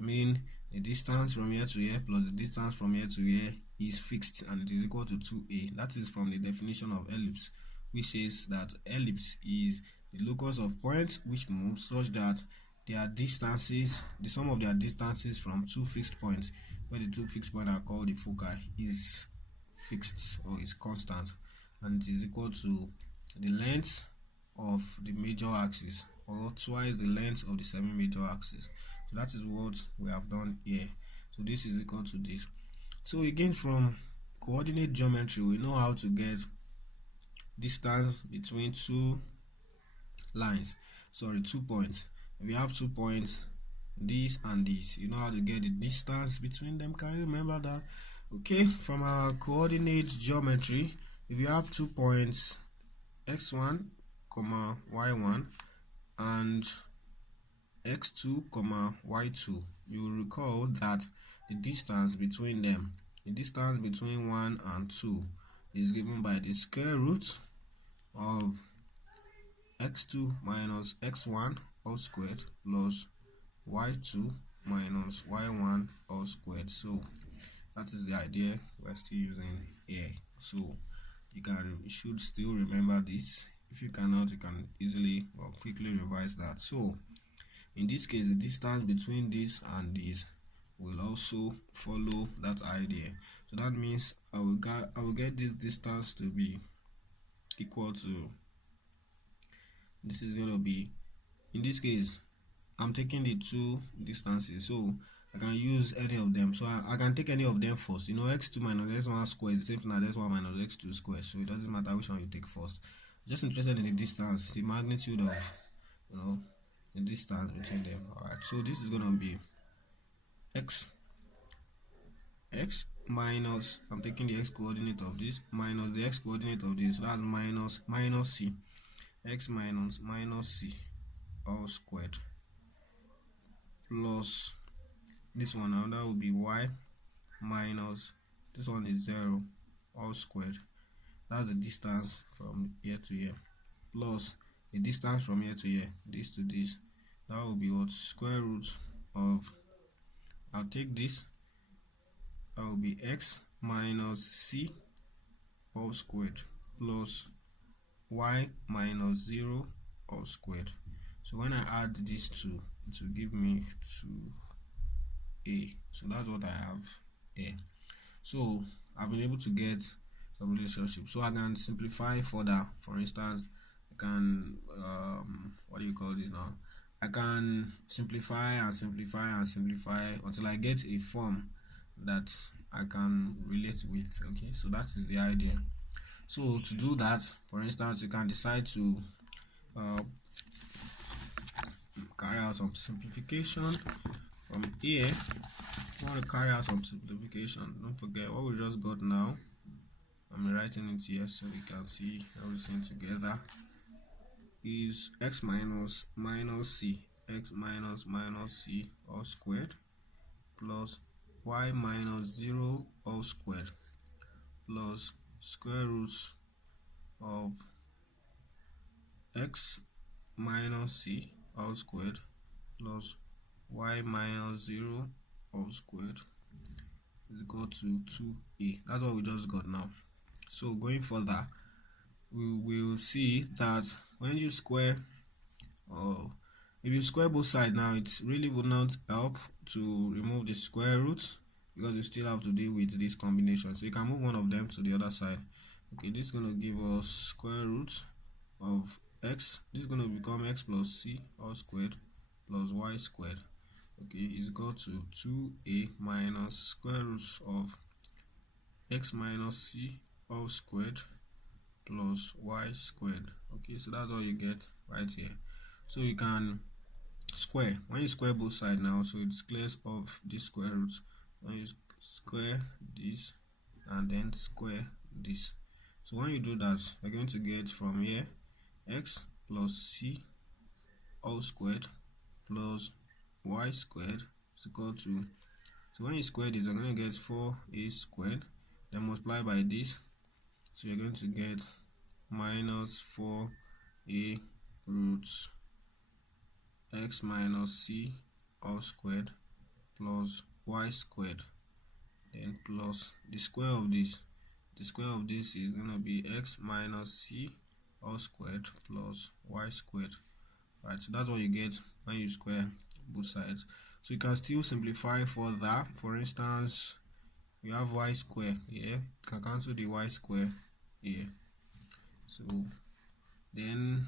I mean, the distance from here to here plus the distance from here to here is fixed, and it is equal to 2a. That is from the definition of ellipse, which says that ellipse is the locus of points which move such that their distances, the sum of their distances from two fixed points, where the two fixed points are called the foci, is fixed or is constant, and it is equal to the length of the major axis, or twice the length of the semi-major axis. So that is what we have done here. So this is equal to this. So again, from coordinate geometry, we know how to get distance between two points. If we have 2 points, this and this, you know how to get the distance between them. Can you remember that? Okay, from our coordinate geometry, if you have 2 points, x1, y1, and x2, y2, you will recall that the distance between them, the distance between 1 and 2, is given by the square root of x2 minus x1 all squared plus y2 minus y1 all squared. So that is the idea we're still using here. So you should still remember this. If you cannot, you can easily or quickly revise that. So in this case, the distance between this and this will also follow that idea. So that means I will get this distance to be equal to, this is going to be, in this case I'm taking the two distances, so I can use any of them. So I can take any of them first. You know, x2 minus x1 squared is the same thing as x1 minus x2 squared, so it doesn't matter which one you take first. Just interested in the distance, the magnitude of, you know, the distance between them. Alright, so this is going to be x minus, I'm taking the x coordinate of this minus the x coordinate of this, so that's minus c, x minus c all squared plus this one, now that will be y minus, this one is 0 all squared. That's the distance from here to here, plus the distance from here to here, this to this, that will be what, square root of, I'll take this, that will be x minus c all squared plus y minus 0 all squared. So when I add these two, it will give me 2a. So that's what I have here. So I've been able to get a relationship. So I can simplify further. For instance, I can what do you call this now? I can simplify and simplify and simplify until I get a form that I can relate with. Okay, so that is the idea. So to do that, for instance, you can decide to carry out some simplification from here. I want to carry out some simplification. Don't forget what we just got now. I'm writing it here so we can see everything together. Is x minus c, x minus c all squared, plus y minus 0 all squared, plus square roots of x minus c all squared, plus y minus 0 all squared is equal to 2a. That's what we just got now. So going further, we will see that when you square, or if you square both sides now, it really would not help to remove the square root, because you still have to deal with this combination. So you can move one of them to the other side. Okay, this is going to give us square root of x. This is going to become x plus c all squared plus y squared. Okay, is equal to 2a minus square root of x minus c all squared plus y squared. Okay, so that's all you get right here. So you can square. When you square both sides now, so it clears off this square root. When you square this and then square this, so when you do that, you're going to get from here x plus c all squared plus y squared is equal to, so when you square this, you're going to get 4a squared, then multiply by this, so you're going to get minus 4a roots x minus c all squared plus y squared, then plus the square of this. The square of this is going to be x minus c all squared plus y squared. Right, so that's what you get when you square both sides. So you can still simplify further. For instance, you have y square here, you can cancel the y square here. So then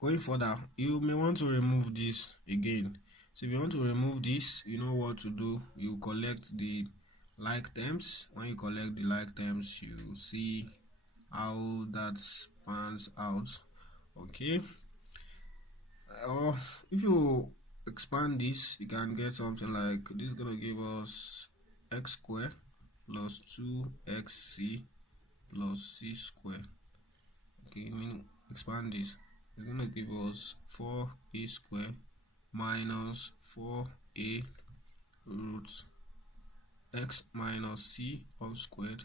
going further, you may want to remove this again. So if you want to remove this, you know what to do. You collect the like terms. When you collect the like terms, you see how that pans out. Okay, or if you expand this, you can get something like this is going to give us x squared plus 2xc plus c squared. Okay, I mean expand this, it's going to give us 4a squared minus 4a roots x minus c all squared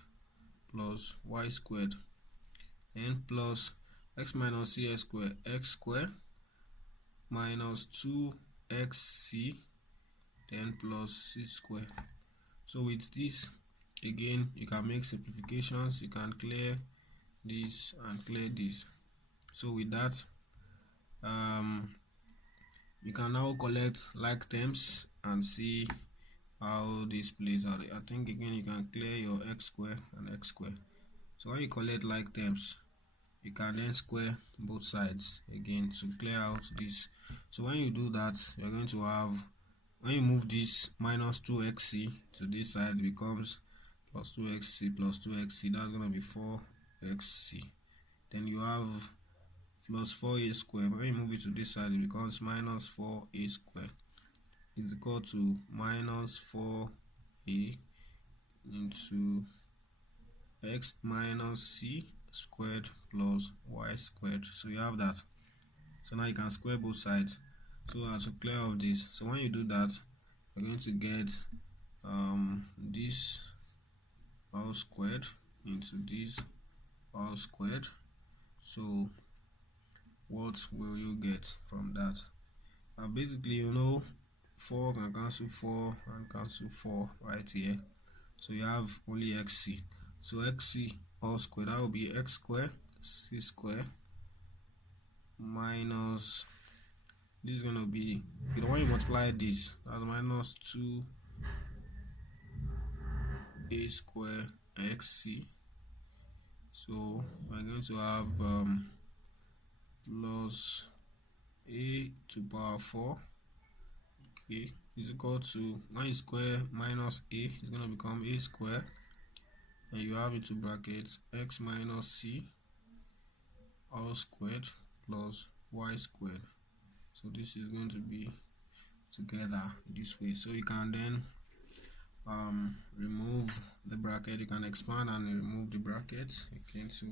plus y squared, and plus x minus c squared, x squared minus 2xc, then plus c squared. So with this, again, you can make simplifications. You can clear this and clear this. So with that, you can now collect like terms and see how this plays out. I think again you can clear your x squared and x squared. So when you collect like terms, you can then square both sides again to clear out this. So when you do that, you're going to have, when you move this minus 2xc to this side, it becomes plus 2xc plus 2xc. That's going to be 4xc. Then you have plus 4a squared. When you move it to this side, it becomes minus 4a squared is equal to minus 4a into x minus c squared plus y squared. So you have that. So now you can square both sides so as to clear off this. So when you do that, you're going to get this all squared into this all squared. So what will you get from that? Basically, you know, 4 can cancel 4 and cancel 4 right here. So you have only xc. So xc all squared, that will be x squared c squared minus, this is going to be, you know, when you multiply this, that's minus 2a squared xc. So we're going to have plus a to power 4, okay, is equal to, when you square minus a, it's going to become a square, and you have into brackets x minus c all squared plus y squared. So this is going to be together this way. So you can then remove the bracket, you can expand and remove the bracket. Okay, so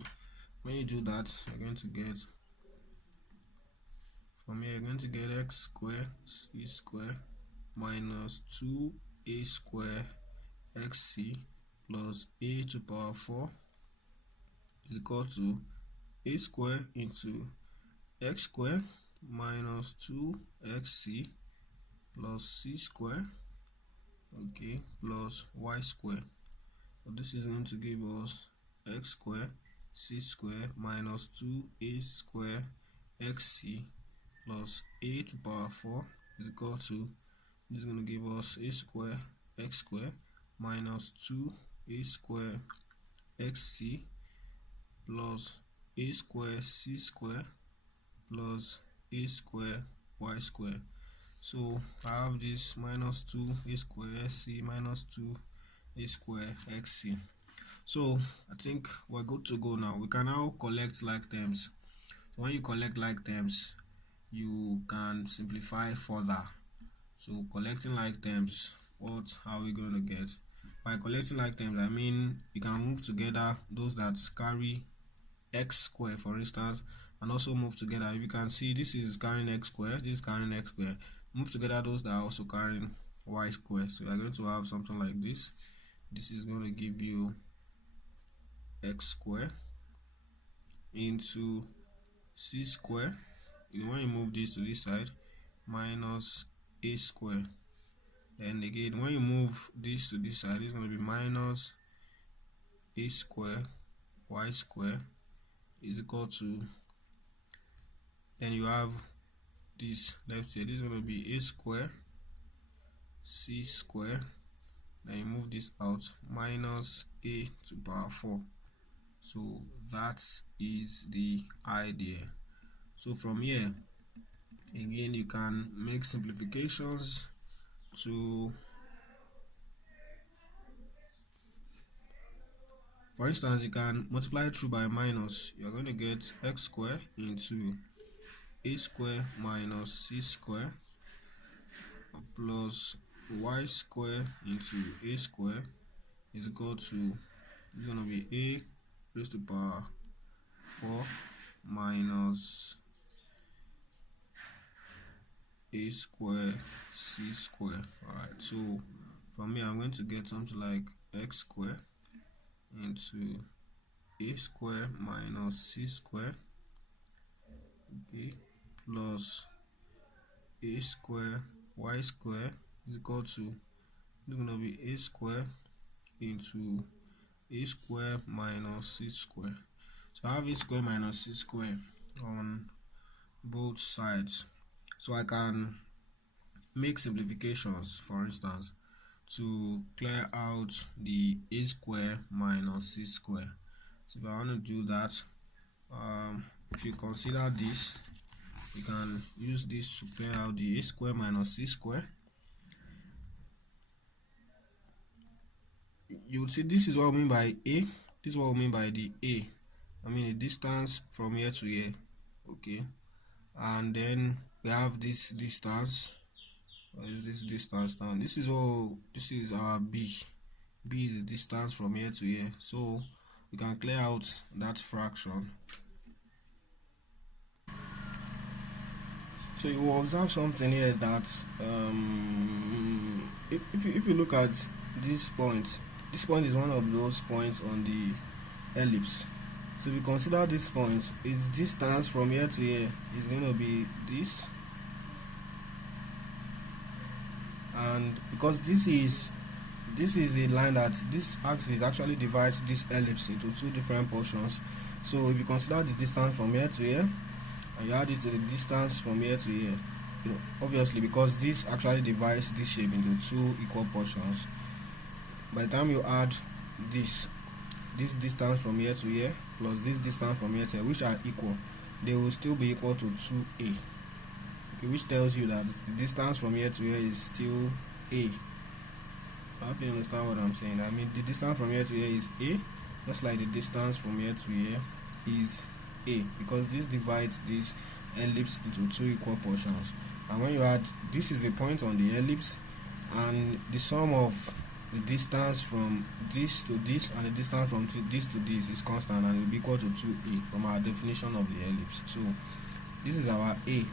when you do that, you're going to get, from here, you're going to get x square c square minus 2a square xc plus a to power 4 is equal to a square into x square minus 2xc plus c square, okay, plus y square. So this is going to give us x square c square minus 2a square xc plus a to power 4 is equal to, this is going to give us a square x square minus 2a square xc plus a square c square plus a square y square. So I have this minus 2a square c minus 2a square xc. So I think we're good to go now. We can now collect like terms. So when you collect like terms, you can simplify further. So collecting like terms, what are we going to get? By collecting like terms, I mean you can move together those that carry x square, for instance, and also move together. If you can see, this is carrying x square, this is carrying x square. Move together those that are also carrying y square. So we are going to have something like this. This is going to give you x square into c square. When you move this to this side, minus a square. Then again, when you move this to this side, it's going to be minus a square y square is equal to, then you have this left here, this is going to be a square c square, then you move this out, minus a to power 4. So that is the idea. So from here, again, you can make simplifications to, for instance, you can multiply through by minus. You're going to get x square into a square minus c square plus y square into a square is equal to, it's going to be a raised to power 4 minus a square c square. Alright, so from here I'm going to get something like x square into a square minus c square, okay, plus a square y square is equal to, it's going to be a square into a square minus c square. So I have a square minus c square on both sides. So I can make simplifications, for instance, to clear out the a square minus c square. So if I want to do that, if you consider this, you can use this to clear out the a square minus c square. You would see this is what we mean by a. This is what we mean by the a. I mean the distance from here to here, okay. And then we have this distance. What is this distance now? This is all. This is our b. B is the distance from here to here. So we can clear out that fraction. So you will observe something here that if you look at this point is one of those points on the ellipse. So if you consider this point, its distance from here to here is going to be this, and because this is a line that this axis actually divides this ellipse into two different portions. So if you consider the distance from here to here and you add it to the distance from here to here, obviously because this actually divides this shape into two equal portions, by the time you add this distance from here to here plus this distance from here to here, which are equal, they will still be equal to 2a. which tells you that the distance from here to here is still a. I hope you understand what I'm saying. I mean, the distance from here to here is a, just like the distance from here to here is a, because this divides this ellipse into two equal portions. And when you add, this is a point on the ellipse, and the sum of the distance from this to this and the distance from this to this is constant and will be equal to 2a from our definition of the ellipse. So this is our a,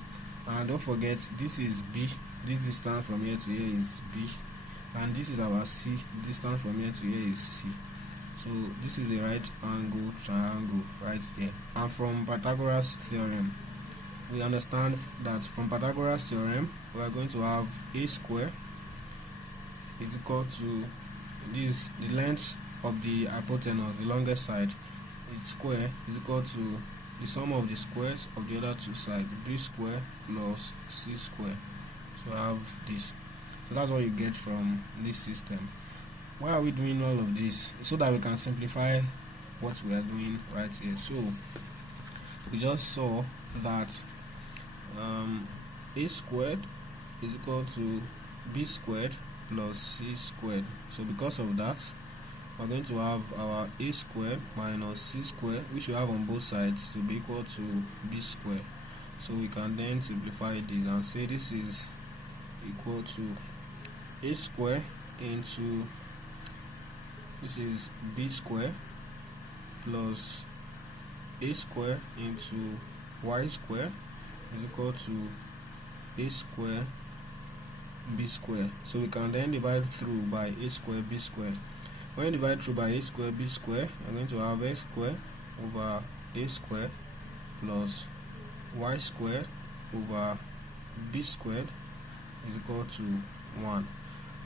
and don't forget this is b. This distance from here to here is b, and this is our c. Distance from here to here is c. So this is a right angle triangle right here. And from Pythagoras Theorem, we understand that from Pythagoras Theorem we are going to have a square is equal to this, the length of the hypotenuse, the longest side, its square is equal to the sum of the squares of the other two sides, b square plus c square. So I have this. So that's what you get from this system. Why are we doing all of this? So that we can simplify what we are doing right here. So we just saw that a squared is equal to b squared plus c squared. So because of that, we're going to have our a squared minus c squared, which we have on both sides, to be equal to b squared. So we can then simplify this and say this is equal to a squared into, this is b squared plus a squared into y squared is equal to a squared b squared. So we can then divide through by a squared b squared. When you divide through by a squared b squared, you're going to have x squared over a squared plus y squared over b squared is equal to 1.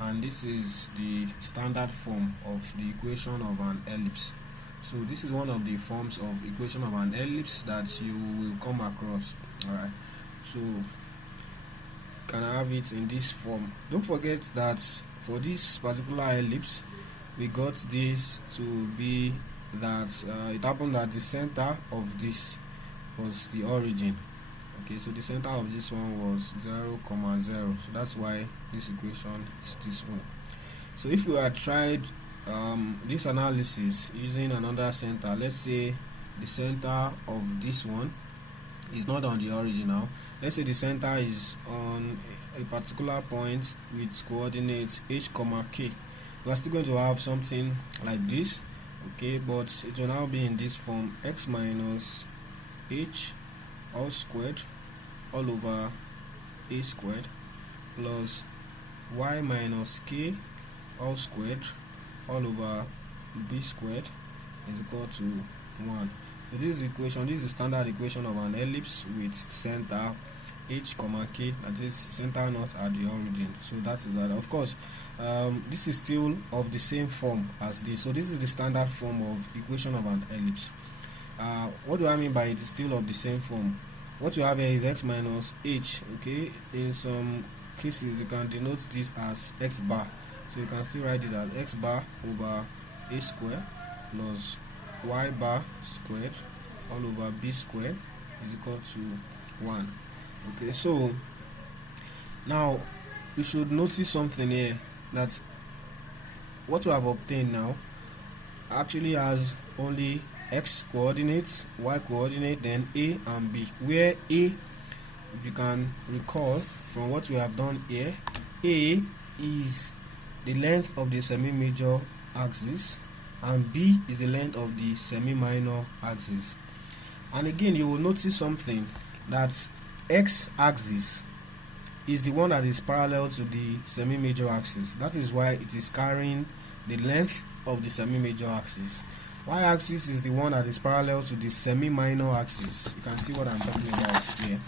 And this is the standard form of the equation of an ellipse. So this is one of the forms of equation of an ellipse that you will come across. Alright, so can I have it in this form? Don't forget that for this particular ellipse, we got this to be that it happened that the center of this was the origin. Okay, so the center of this one was 0, 0. So that's why this equation is this way. So if you had tried this analysis using another center, let's say the center of this one is not on the origin now. Let's say the center is on a particular point with coordinates h, k. We are still going to have something like this, okay, but it will now be in this form: x minus h all squared all over a squared plus y minus k all squared all over b squared is equal to 1. So this equation, this is the standard equation of an ellipse with center h, k, that is center not at the origin. So that is that. Of course, this is still of the same form as this. So this is the standard form of equation of an ellipse. What do I mean by it is still of the same form? What you have here is x minus h. Okay, in some cases you can denote this as x bar. So you can still write this as x bar over a squared plus y bar squared all over b squared is equal to 1. Okay, so now you should notice something here, that what you have obtained now actually has only x coordinates, y coordinate, then a and b, where a, if you can recall from what we have done here, a is the length of the semi-major axis and b is the length of the semi-minor axis. And again, you will notice something, that x-axis is the one that is parallel to the semi-major axis. That is why it is carrying the length of the semi-major axis. Y-axis is the one that is parallel to the semi-minor axis. You can see what I'm talking about here.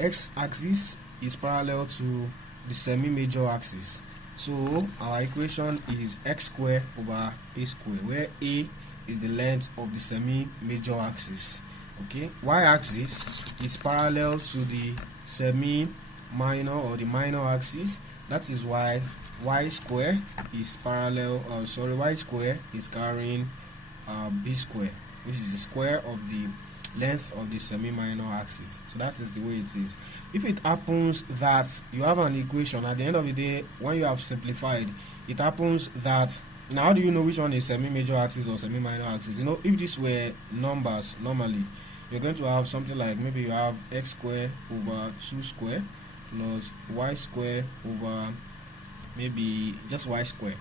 X-axis is parallel to the semi-major axis. So our equation is x squared over a squared, where a is the length of the semi-major axis. Okay, y-axis is parallel to the semi-minor or the minor axis. That is why y square is parallel. Y square is carrying b square, which is the square of the length of the semi-minor axis. So that is the way it is. If it happens that you have an equation at the end of the day, when you have simplified, it happens that, now how do you know which one is semi-major axis or semi-minor axis? You know, if these were numbers, normally you're going to have something like, maybe you have x square over 2 square plus y square over maybe just y square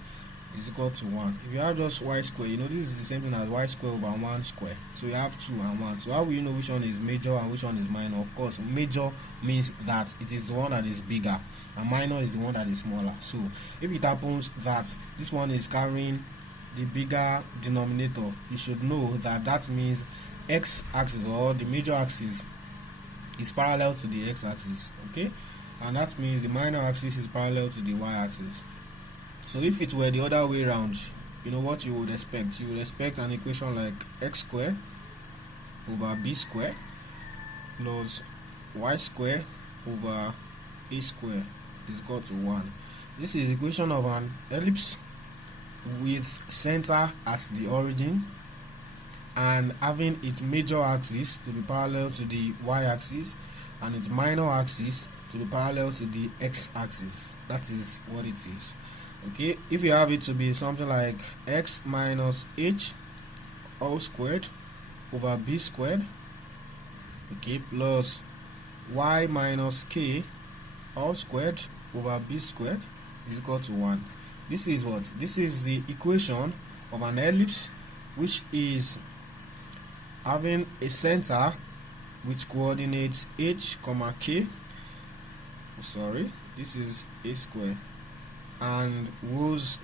is equal to 1. If you have just y square, you know this is the same thing as y square over 1 square. So you have 2 and 1. So how will you know which one is major and which one is minor? Of course, major means that it is the one that is bigger, and minor is the one that is smaller. So if it happens that this one is carrying the bigger denominator, you should know that that means x-axis, or the major axis, is parallel to the x-axis. Okay, and that means the minor axis is parallel to the y-axis. So if it were the other way around, you know what you would expect? You would expect an equation like x square over b square plus y square over a square is equal to 1. This is the equation of an ellipse with center at the origin and having its major axis to be parallel to the y-axis and its minor axis to be parallel to the x-axis. That is what it is. Okay, if you have it to be something like x minus h all squared over b squared, okay, plus y minus k all squared over b squared is equal to 1. This is what? This is the equation of an ellipse which is having a center with coordinates h, k. Sorry, this is a square, and whose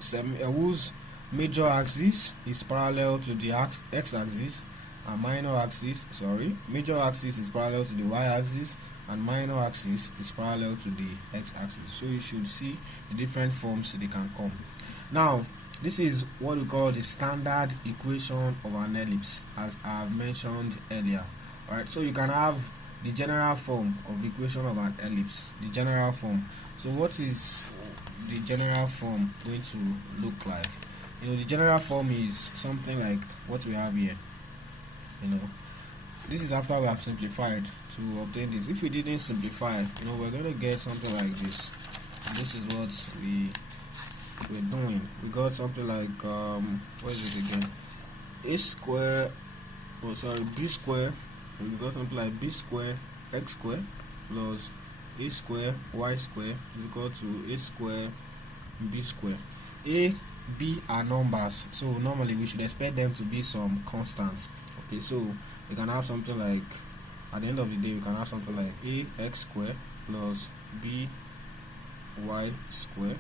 major axis is parallel to the x-axis and major axis is parallel to the y-axis and minor axis is parallel to the x-axis. So you should see the different forms they can come. Now this is what we call the standard equation of an ellipse, as I have mentioned earlier. Alright, so you can have the general form of the equation of an ellipse, the general form. So what is the general form going to look like? You know, the general form is something like what we have here. You know, this is after we have simplified to obtain this. If we didn't simplify, you know, we're going to get something like this. This is what we're doing. We got something like what is it again? B square. We got something like b square x square plus a square y square is equal to a square b square. A, b are numbers, so normally we should expect them to be some constants. Okay, so we can have something like, at the end of the day, we can have something like a x square plus b y square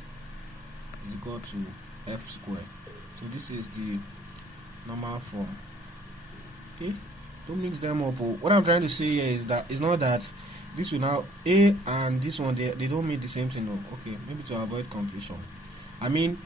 is equal to f square. So this is the normal form. Okay, don't mix them up. What I'm trying to say here is that it's not that this will now a and this one they don't mean the same thing. No. Okay, maybe to avoid confusion. I mean,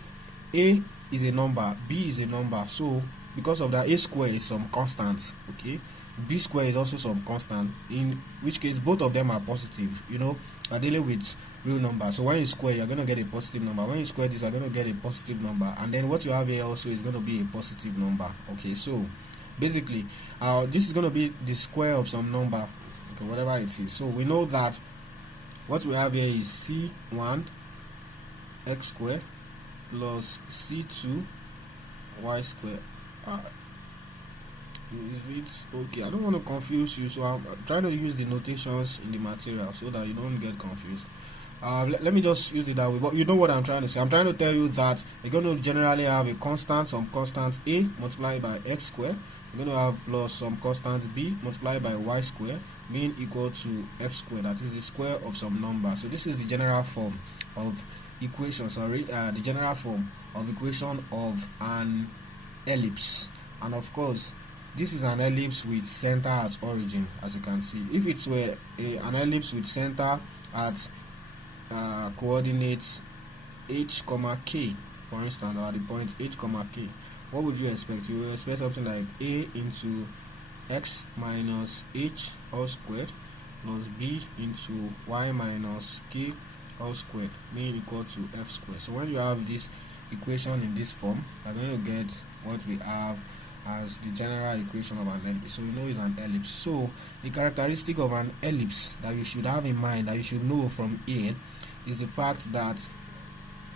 a is a number, b is a number, so because of that, a square is some constant. Okay, b square is also some constant, in which case both of them are positive. You know, are dealing with real numbers, so when you square, you're going to get a positive number. When you square this, you're going to get a positive number, and then what you have here also is going to be a positive number. Okay, so basically this is going to be the square of some number, okay, whatever it is. So we know that what we have here is c1 x square plus c2 y square. Is it okay? I don't want to confuse you, so I'm trying to use the notations in the material so that you don't get confused. Let me just use it that way, but you know what I'm trying to say. I'm trying to tell you that we're going to generally have a constant, some constant a multiplied by x square. We're going to have plus some constant b multiplied by y square being equal to f square, that is the square of some number. So this is the general form of equation, the general form of equation of an ellipse. And of course, this is an ellipse with center at origin, as you can see. If it were an ellipse with center at coordinates h, k, for instance, or at the point h, k, what would you expect? You will expect something like a into x minus h all squared plus b into y minus k all squared being equal to f squared. So when you have this equation in this form, you're going to get what we have as the general equation of an ellipse. So you know it's an ellipse. So the characteristic of an ellipse that you should have in mind, that you should know from here, is the fact that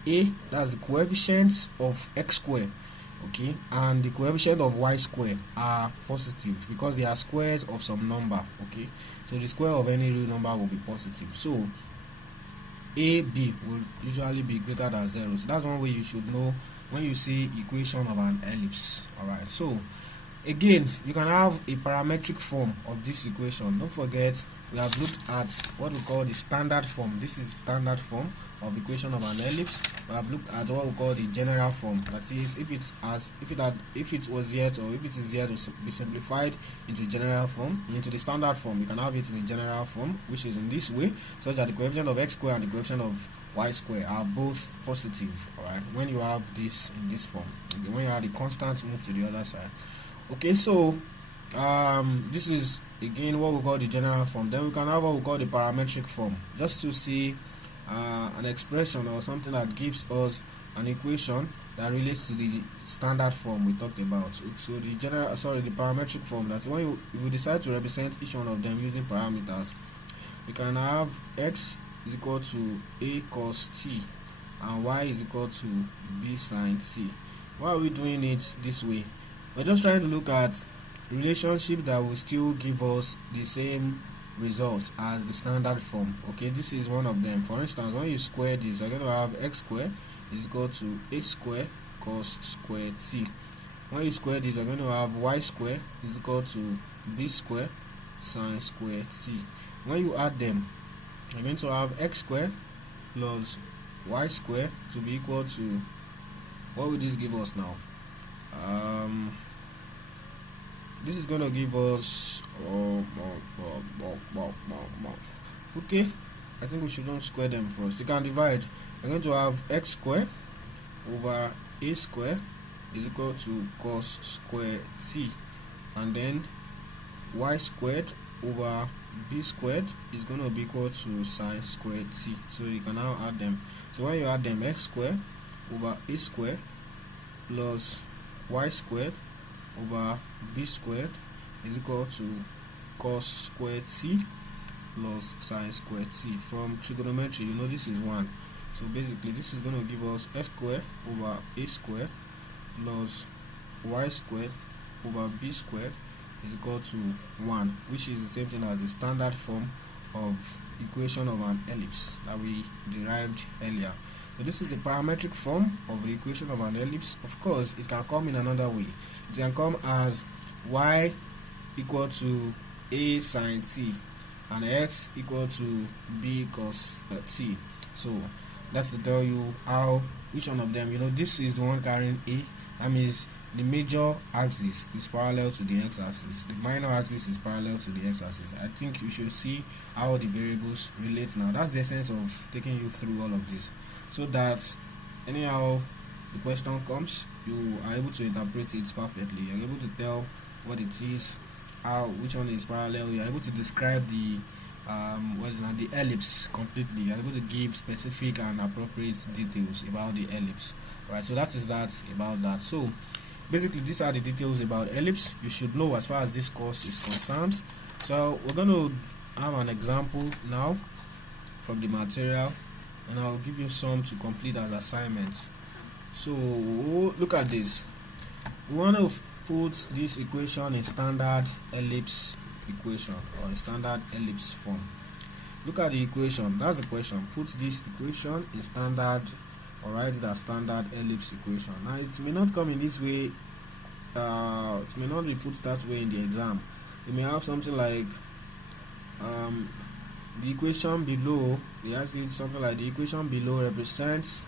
a, that's the coefficients of x squared, okay, and the coefficient of y squared are positive because they are squares of some number, okay. So the square of any real number will be positive. So AB will usually be greater than 0. So that's one way you should know when you see equation of an ellipse. Alright, so again, you can have a parametric form of this equation. Don't forget, we have looked at what we call the standard form. This is the standard form of equation of an ellipse. We have looked at what we call the general form. That is, if it was yet, or if it is yet to be simplified into general form, into the standard form, you can have it in the general form, which is in this way, such that the coefficient of x squared and the coefficient of y squared are both positive. Alright, when you have this in this form, okay, when you have the constants move to the other side. Okay, so this is again what we call the general form. Then we can have what we call the parametric form, just to see an expression or something that gives us an equation that relates to the standard form we talked about. So the the parametric form, that's when you decide to represent each one of them using parameters. We can have x is equal to a cos t and y is equal to b sin t. Why are we doing it this way? We're just trying to look at relationship that will still give us the same result as the standard form. Okay, this is one of them. For instance, when you square this, you're going to have x squared is equal to a squared cos squared t. When you square this, you're going to have y squared is equal to b squared sin squared t. When you add them, you're going to have x squared plus y squared to be equal to, what will this give us now? This is going to give us okay, I think we should not square them first. You can divide. We're going to have x squared over a squared is equal to cos squared t, and then y squared over b squared is going to be equal to sin squared t. So you can now add them. So when you add them, x squared over a squared plus y squared over b squared is equal to cos squared t plus sin squared t. From trigonometry, you know this is 1. So basically this is going to give us x squared over a squared plus y squared over b squared is equal to 1, which is the same thing as the standard form of equation of an ellipse that we derived earlier. So this is the parametric form of the equation of an ellipse. Of course, it can come in another way. It can come as y equal to a sin t and x equal to b cos t. So that's to tell you how each one of them, you know, this is the one carrying a. That means the major axis is parallel to the x-axis. The minor axis is parallel to the x-axis. I think you should see how the variables relate now. That's the essence of taking you through all of this, so that anyhow the question comes, you are able to interpret it perfectly. You're able to tell what it is, how, which one is parallel. You're able to describe the the ellipse completely. You're able to give specific and appropriate details about the ellipse. Right, so that is that about that. So basically these are the details about ellipse you should know as far as this course is concerned. So we're going to have an example now from the material, and I'll give you some to complete as assignments. So look at this. We want to put this equation in standard ellipse equation, or in standard ellipse form. Look at the equation. That's the question. Put this equation in standard, or write it as standard ellipse equation. Now it may not come in this way, it may not be put that way in the exam. You may have something like the equation below. They ask you something like the equation below represents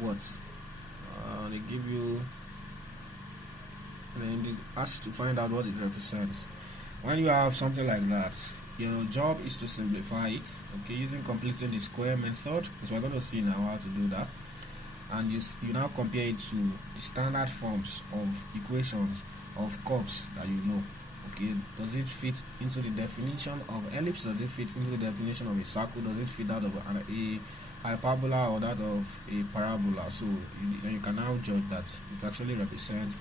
what? They give you, and then they ask you to find out what it represents. When you have something like that, your job is to simplify it, okay, using completing the square method, because we're going to see now how to do that. And you now compare it to the standard forms of equations of curves that you know. Okay, does it fit into the definition of ellipse? Does it fit into the definition of a circle? Does it fit that of a hyperbola or that of a parabola? So you can now judge that it actually represents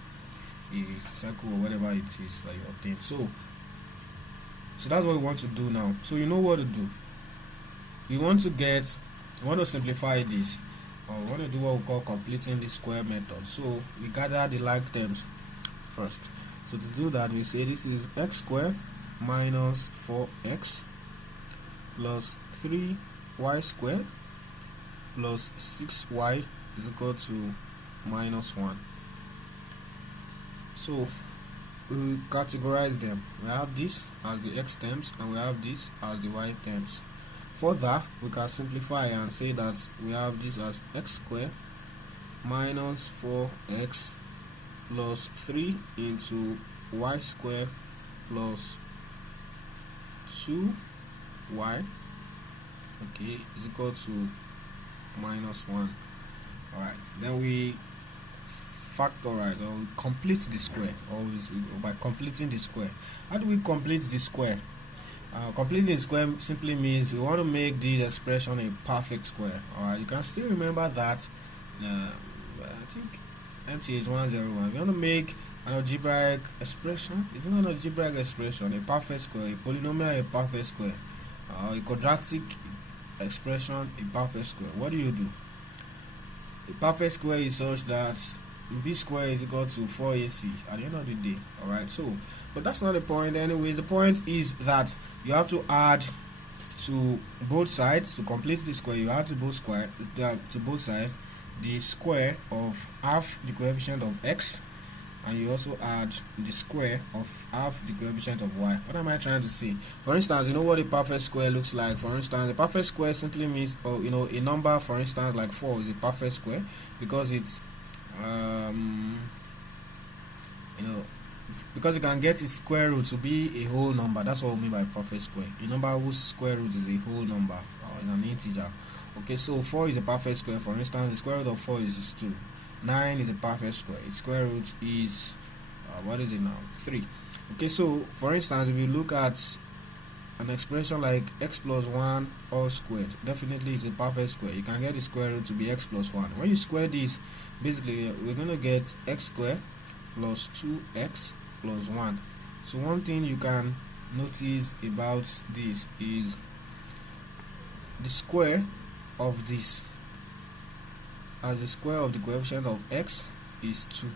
a circle or whatever it is that you obtain. So that's what we want to do now. So you know what to do. We want to simplify this, or we want to do what we call completing the square method. So we gather the like terms first. So to do that, we say this is x squared minus 4x plus 3y squared plus 6y is equal to minus 1. So we categorize them. We have this as the x terms and we have this as the y terms. Further, we can simplify and say that we have this as x squared minus 4x plus 3 into y squared plus 2y, okay, is equal to minus 1. Alright, then we factorize, or we complete the square, always by completing the square. How do we complete the square? Completing the square simply means we want to make this expression a perfect square. Alright, you can still remember that. I think MTH 101. We want to make an algebraic expression. It's not an algebraic expression, a perfect square, a polynomial, a perfect square, a quadratic expression, a perfect square. What do you do? A perfect square is such that b square is equal to 4ac at the end of the day. Alright, so but that's not the point anyways. The point is that you have to add to both sides to complete the square. You add to both sides the square of half the coefficient of x, and you also add the square of half the coefficient of y. What am I trying to say? For instance, you know what a perfect square looks like. For instance, a perfect square simply means, a number, for instance, like 4 is a perfect square because it's because you can get its square root to be a whole number. That's what we mean by perfect square. A number whose square root is a whole number, or is an integer. Okay, so 4 is a perfect square. For instance, the square root of 4 is 2. 9 is a perfect square. Its square root is what is it now? 3. Okay, so for instance, if you look at an expression like x plus 1 all squared, definitely it's a perfect square. You can get the square root to be x plus 1. When you square this, basically we're going to get x squared plus 2x plus 1. So one thing you can notice about this is the square of this as the square of the coefficient of x is 2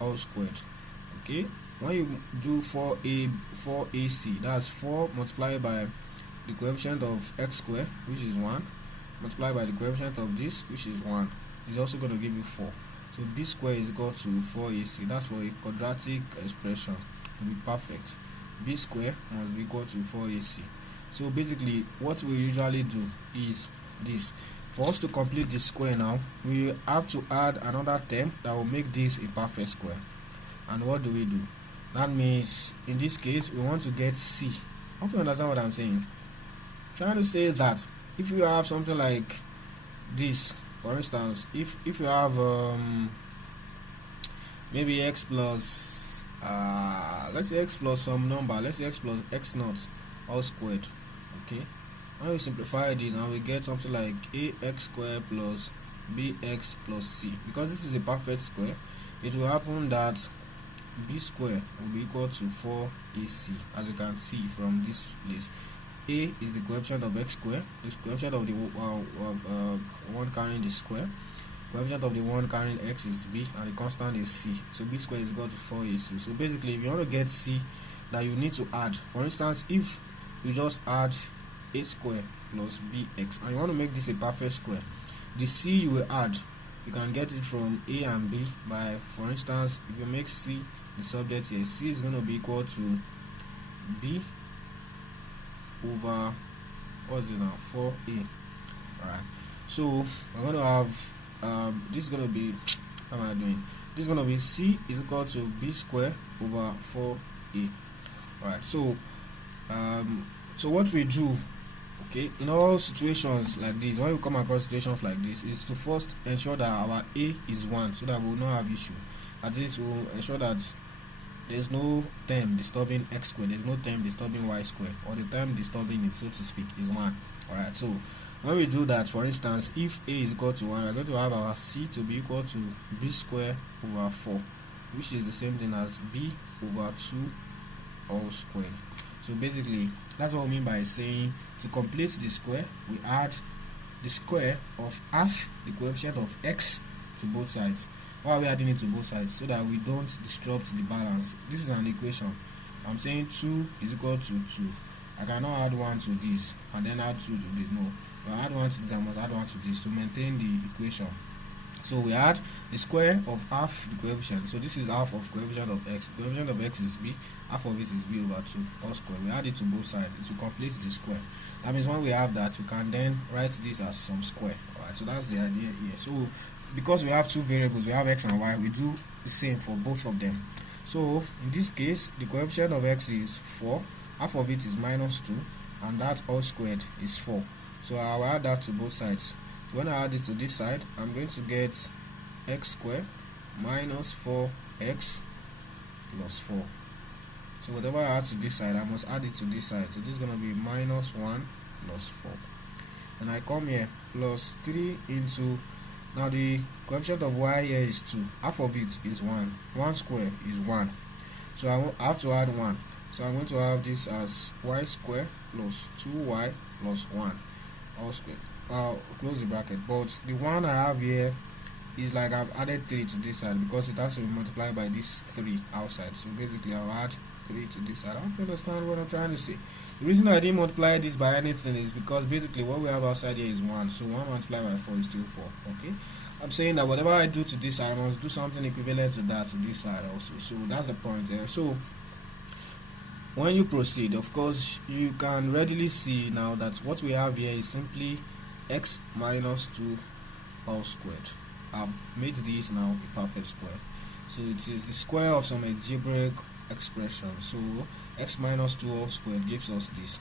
all squared. Okay, when you do 4ac, that's 4 multiplied by the coefficient of x squared, which is 1, multiplied by the coefficient of this, which is 1, is also going to give you 4. So b square is equal to 4ac. That's for a quadratic expression to be perfect. B square must be equal to 4ac. So basically what we usually do is this. For us to complete this square now, we have to add another term that will make this a perfect square. And what do? That means in this case we want to get c. I hope you understand what I'm saying. I'm trying to say that if you have something like this, for instance, if you have maybe x plus let's say x plus some number, let's say x plus x naught all squared. Okay, when we simplify this now, we get something like ax squared plus bx plus c. Because this is a perfect square, it will happen that b square will be equal to 4ac, as you can see from this place. A is the coefficient of x squared, the coefficient of the one carrying the square, coefficient of the one carrying x is b, and the constant is c. So b square is equal to 4ac. So basically, if you want to get c, that you need to add. For instance, if you just add a square plus bx, and you want to make this a perfect square, the c you will add, you can get it from a and b by, for instance, if you make c the subject here, c is going to be equal to b over, what's it now, 4a. Alright, so we're going to have this is going to be, how am I doing? This is going to be c is equal to b square over 4a. Alright, so so what we do, okay, in all situations like this, when we come across situations like this, is to first ensure that our a is 1, so that we will not have issue. At least we will ensure that there's no term disturbing x squared, there's no term disturbing y squared, or the term disturbing it, so to speak, is 1. Alright, so when we do that, for instance, if a is equal to 1, we're going to have our c to be equal to b square over 4. which is the same thing as b over 2 all squared. So basically, that's what we mean by saying to complete the square, we add the square of half the coefficient of x to both sides. Why are we adding it to both sides? So that we don't disrupt the balance. This is an equation. I'm saying 2 is equal to 2. I cannot add 1 to this and then add 2 to this. No. If I add 1 to this, I must add 1 to this to maintain the equation. So we add the square of half the coefficient. So this is half of coefficient of x. The coefficient of x is b. Half of it is b over 2 all squared. We add it to both sides to complete the square. That means when we have that, we can then write this as some square. Alright, so that's the idea here. So because we have two variables, we have x and y, we do the same for both of them. So in this case, the coefficient of x is 4. Half of it is minus 2, and that all squared is 4. So I will add that to both sides. So when I add it to this side, I'm going to get x squared minus 4x plus 4. So whatever I add to this side, I must add it to this side. So this is going to be minus 1 plus 4. And I come here, plus 3 into, now the coefficient of y here is 2. Half of it is 1. 1 square is 1. So I have to add 1. So I'm going to have this as y squared plus 2y plus 1 all squared. Close the bracket. But the one I have here is like I've added 3 to this side because it has to be multiplied by this 3 outside. So basically I'll add 3 to this side. I don't understand what I'm trying to say. The reason I didn't multiply this by anything is because basically what we have outside here is 1. So 1 multiplied by 4 is still 4. Okay. I'm saying that whatever I do to this side, I must do something equivalent to that to this side also. So that's the point there. So when you proceed, of course, you can readily see now that what we have here is simply x minus 2 all squared. I've made this now a perfect square. So it is the square of some algebraic expression. So x minus 2 all squared gives us this.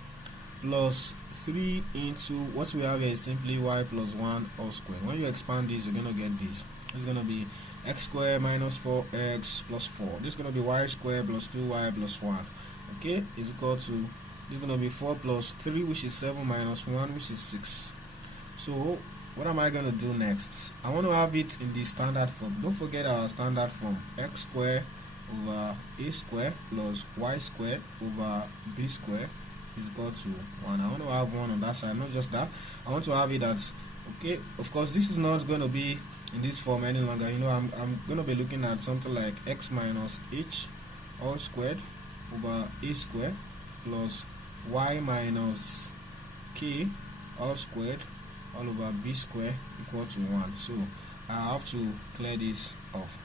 Plus 3 into what we have here is simply y plus 1 all squared. When you expand this, you're going to get this. It's going to be x squared minus 4x plus 4. This is going to be y squared plus 2y plus 1. Okay, is equal to, this is going to be 4 plus 3, which is 7, minus 1, which is 6. So what am I going to do next? I want to have it in the standard form. Don't forget our standard form. X squared over a squared plus y squared over b squared is equal to 1. I want to have 1 on that side. Not just that, I want to have it at, okay, of course this is not going to be in this form any longer. You know, I'm going to be looking at something like x minus h all squared over a squared plus y minus k all squared all over b squared equal to 1. So I have to clear this off.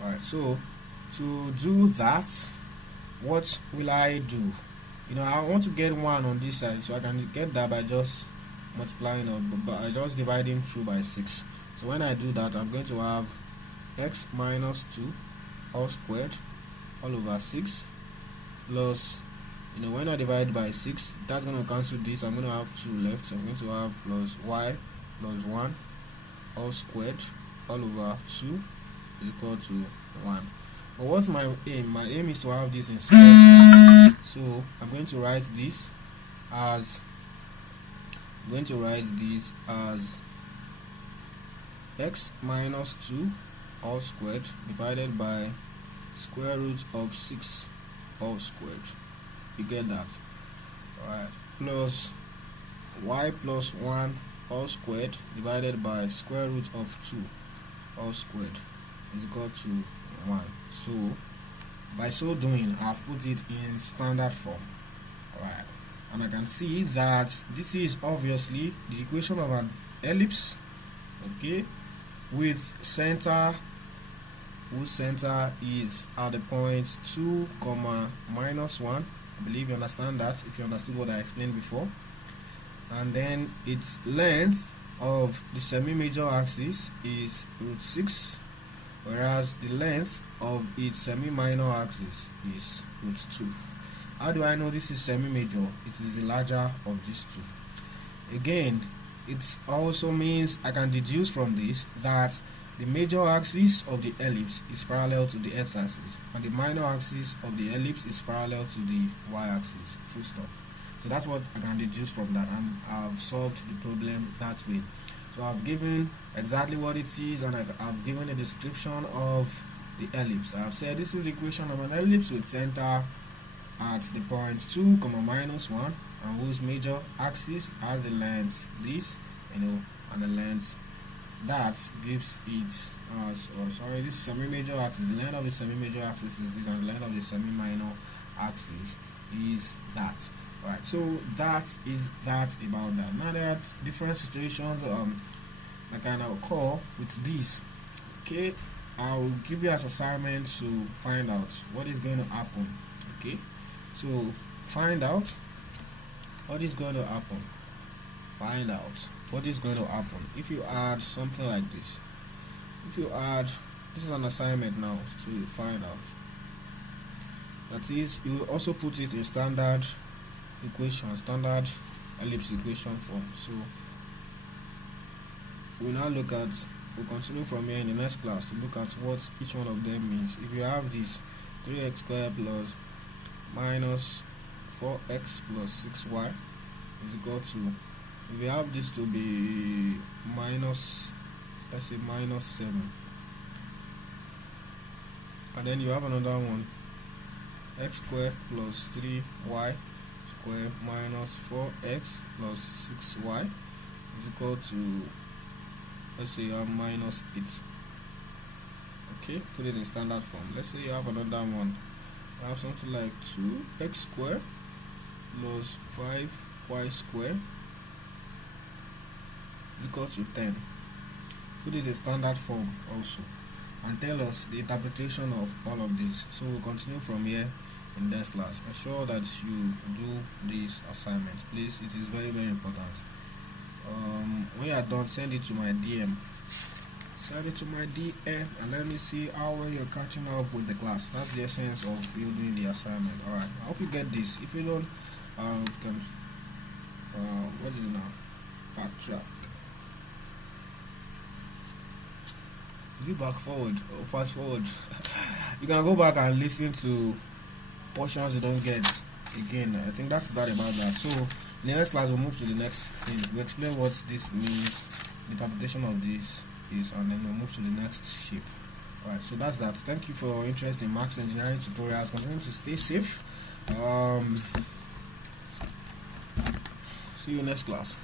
Alright, so to do that, what will I do? You know, I want to get 1 on this side, so I can get that by just multiplying or by just dividing through by 6. So when I do that, I'm going to have x minus 2 all squared all over 6 plus, you know, when I divide by 6, that's going to cancel this. I'm going to have 2 left. So I'm going to have plus y plus 1 all squared all over 2 is equal to 1. But what's my aim? My aim is to have this in square form. So I'm going to write this as x minus 2 all squared divided by square root of 6 all squared. You get that? Alright. Plus y plus 1 all squared divided by square root of 2 all squared is equal to 1. So by so doing, I've put it in standard form. Alright. And I can see that this is obviously the equation of an ellipse, okay, with center, whose center is at the point 2, minus 1. I believe you understand that, if you understood what I explained before. And then its length of the semi-major axis is root 6, whereas the length of its semi-minor axis is root 2. How do I know this is semi-major? It is the larger of these two. Again, it also means I can deduce from this that the major axis of the ellipse is parallel to the x-axis, and the minor axis of the ellipse is parallel to the y-axis. Full stop. So that's what I can deduce from that, and I've solved the problem that way. So I've given exactly what it is, and I've given a description of the ellipse. I've said this is the equation of an ellipse with center at the point 2, minus 1, and whose major axis has the length this, and the length that gives it this semi-major axis. The length of the semi-major axis is this, and the length of the semi-minor axis is that. Alright, so that is that about that. Now there are different situations that can occur with this. Okay, I'll give you as assignment to find out what is going to happen. Okay, so find out what is going to happen. Find out what is going to happen if you add something like this. If you add, this is an assignment now to find out. That is, you will also put it in standard equation, standard ellipse equation form. So we'll now we'll continue from here in the next class to look at what each one of them means. If you have this 3x squared plus minus 4x plus 6y is equal to, if you have this to be minus, let's say minus 7, and then you have another one, x squared plus 3y squared minus 4x plus 6y is equal to, let's say you have minus 8. Okay, put it in standard form. Let's say you have another one, you have something like 2x squared plus 5y squared is equal to 10. Put it in standard form also, and tell us the interpretation of all of this. So we'll continue from here in this class. Ensure that you do these assignments, please. It is very, very important. When you are done, send it to my DM. Send it to my DM and let me see how well you're catching up with the class. That's the essence of you doing the assignment. Alright, I hope you get this. If you don't, what is it now? Backtrack. Is it back forward or fast forward? You can go back and listen to portions you don't get again. I think that's that about that. So in the next class we'll move to the next thing. We'll explain what this means, the interpretation of this is, and then we'll move to the next shape. Alright, so that's that. Thank you for your interest in Max Engineering tutorials. Continue to stay safe. See you next class.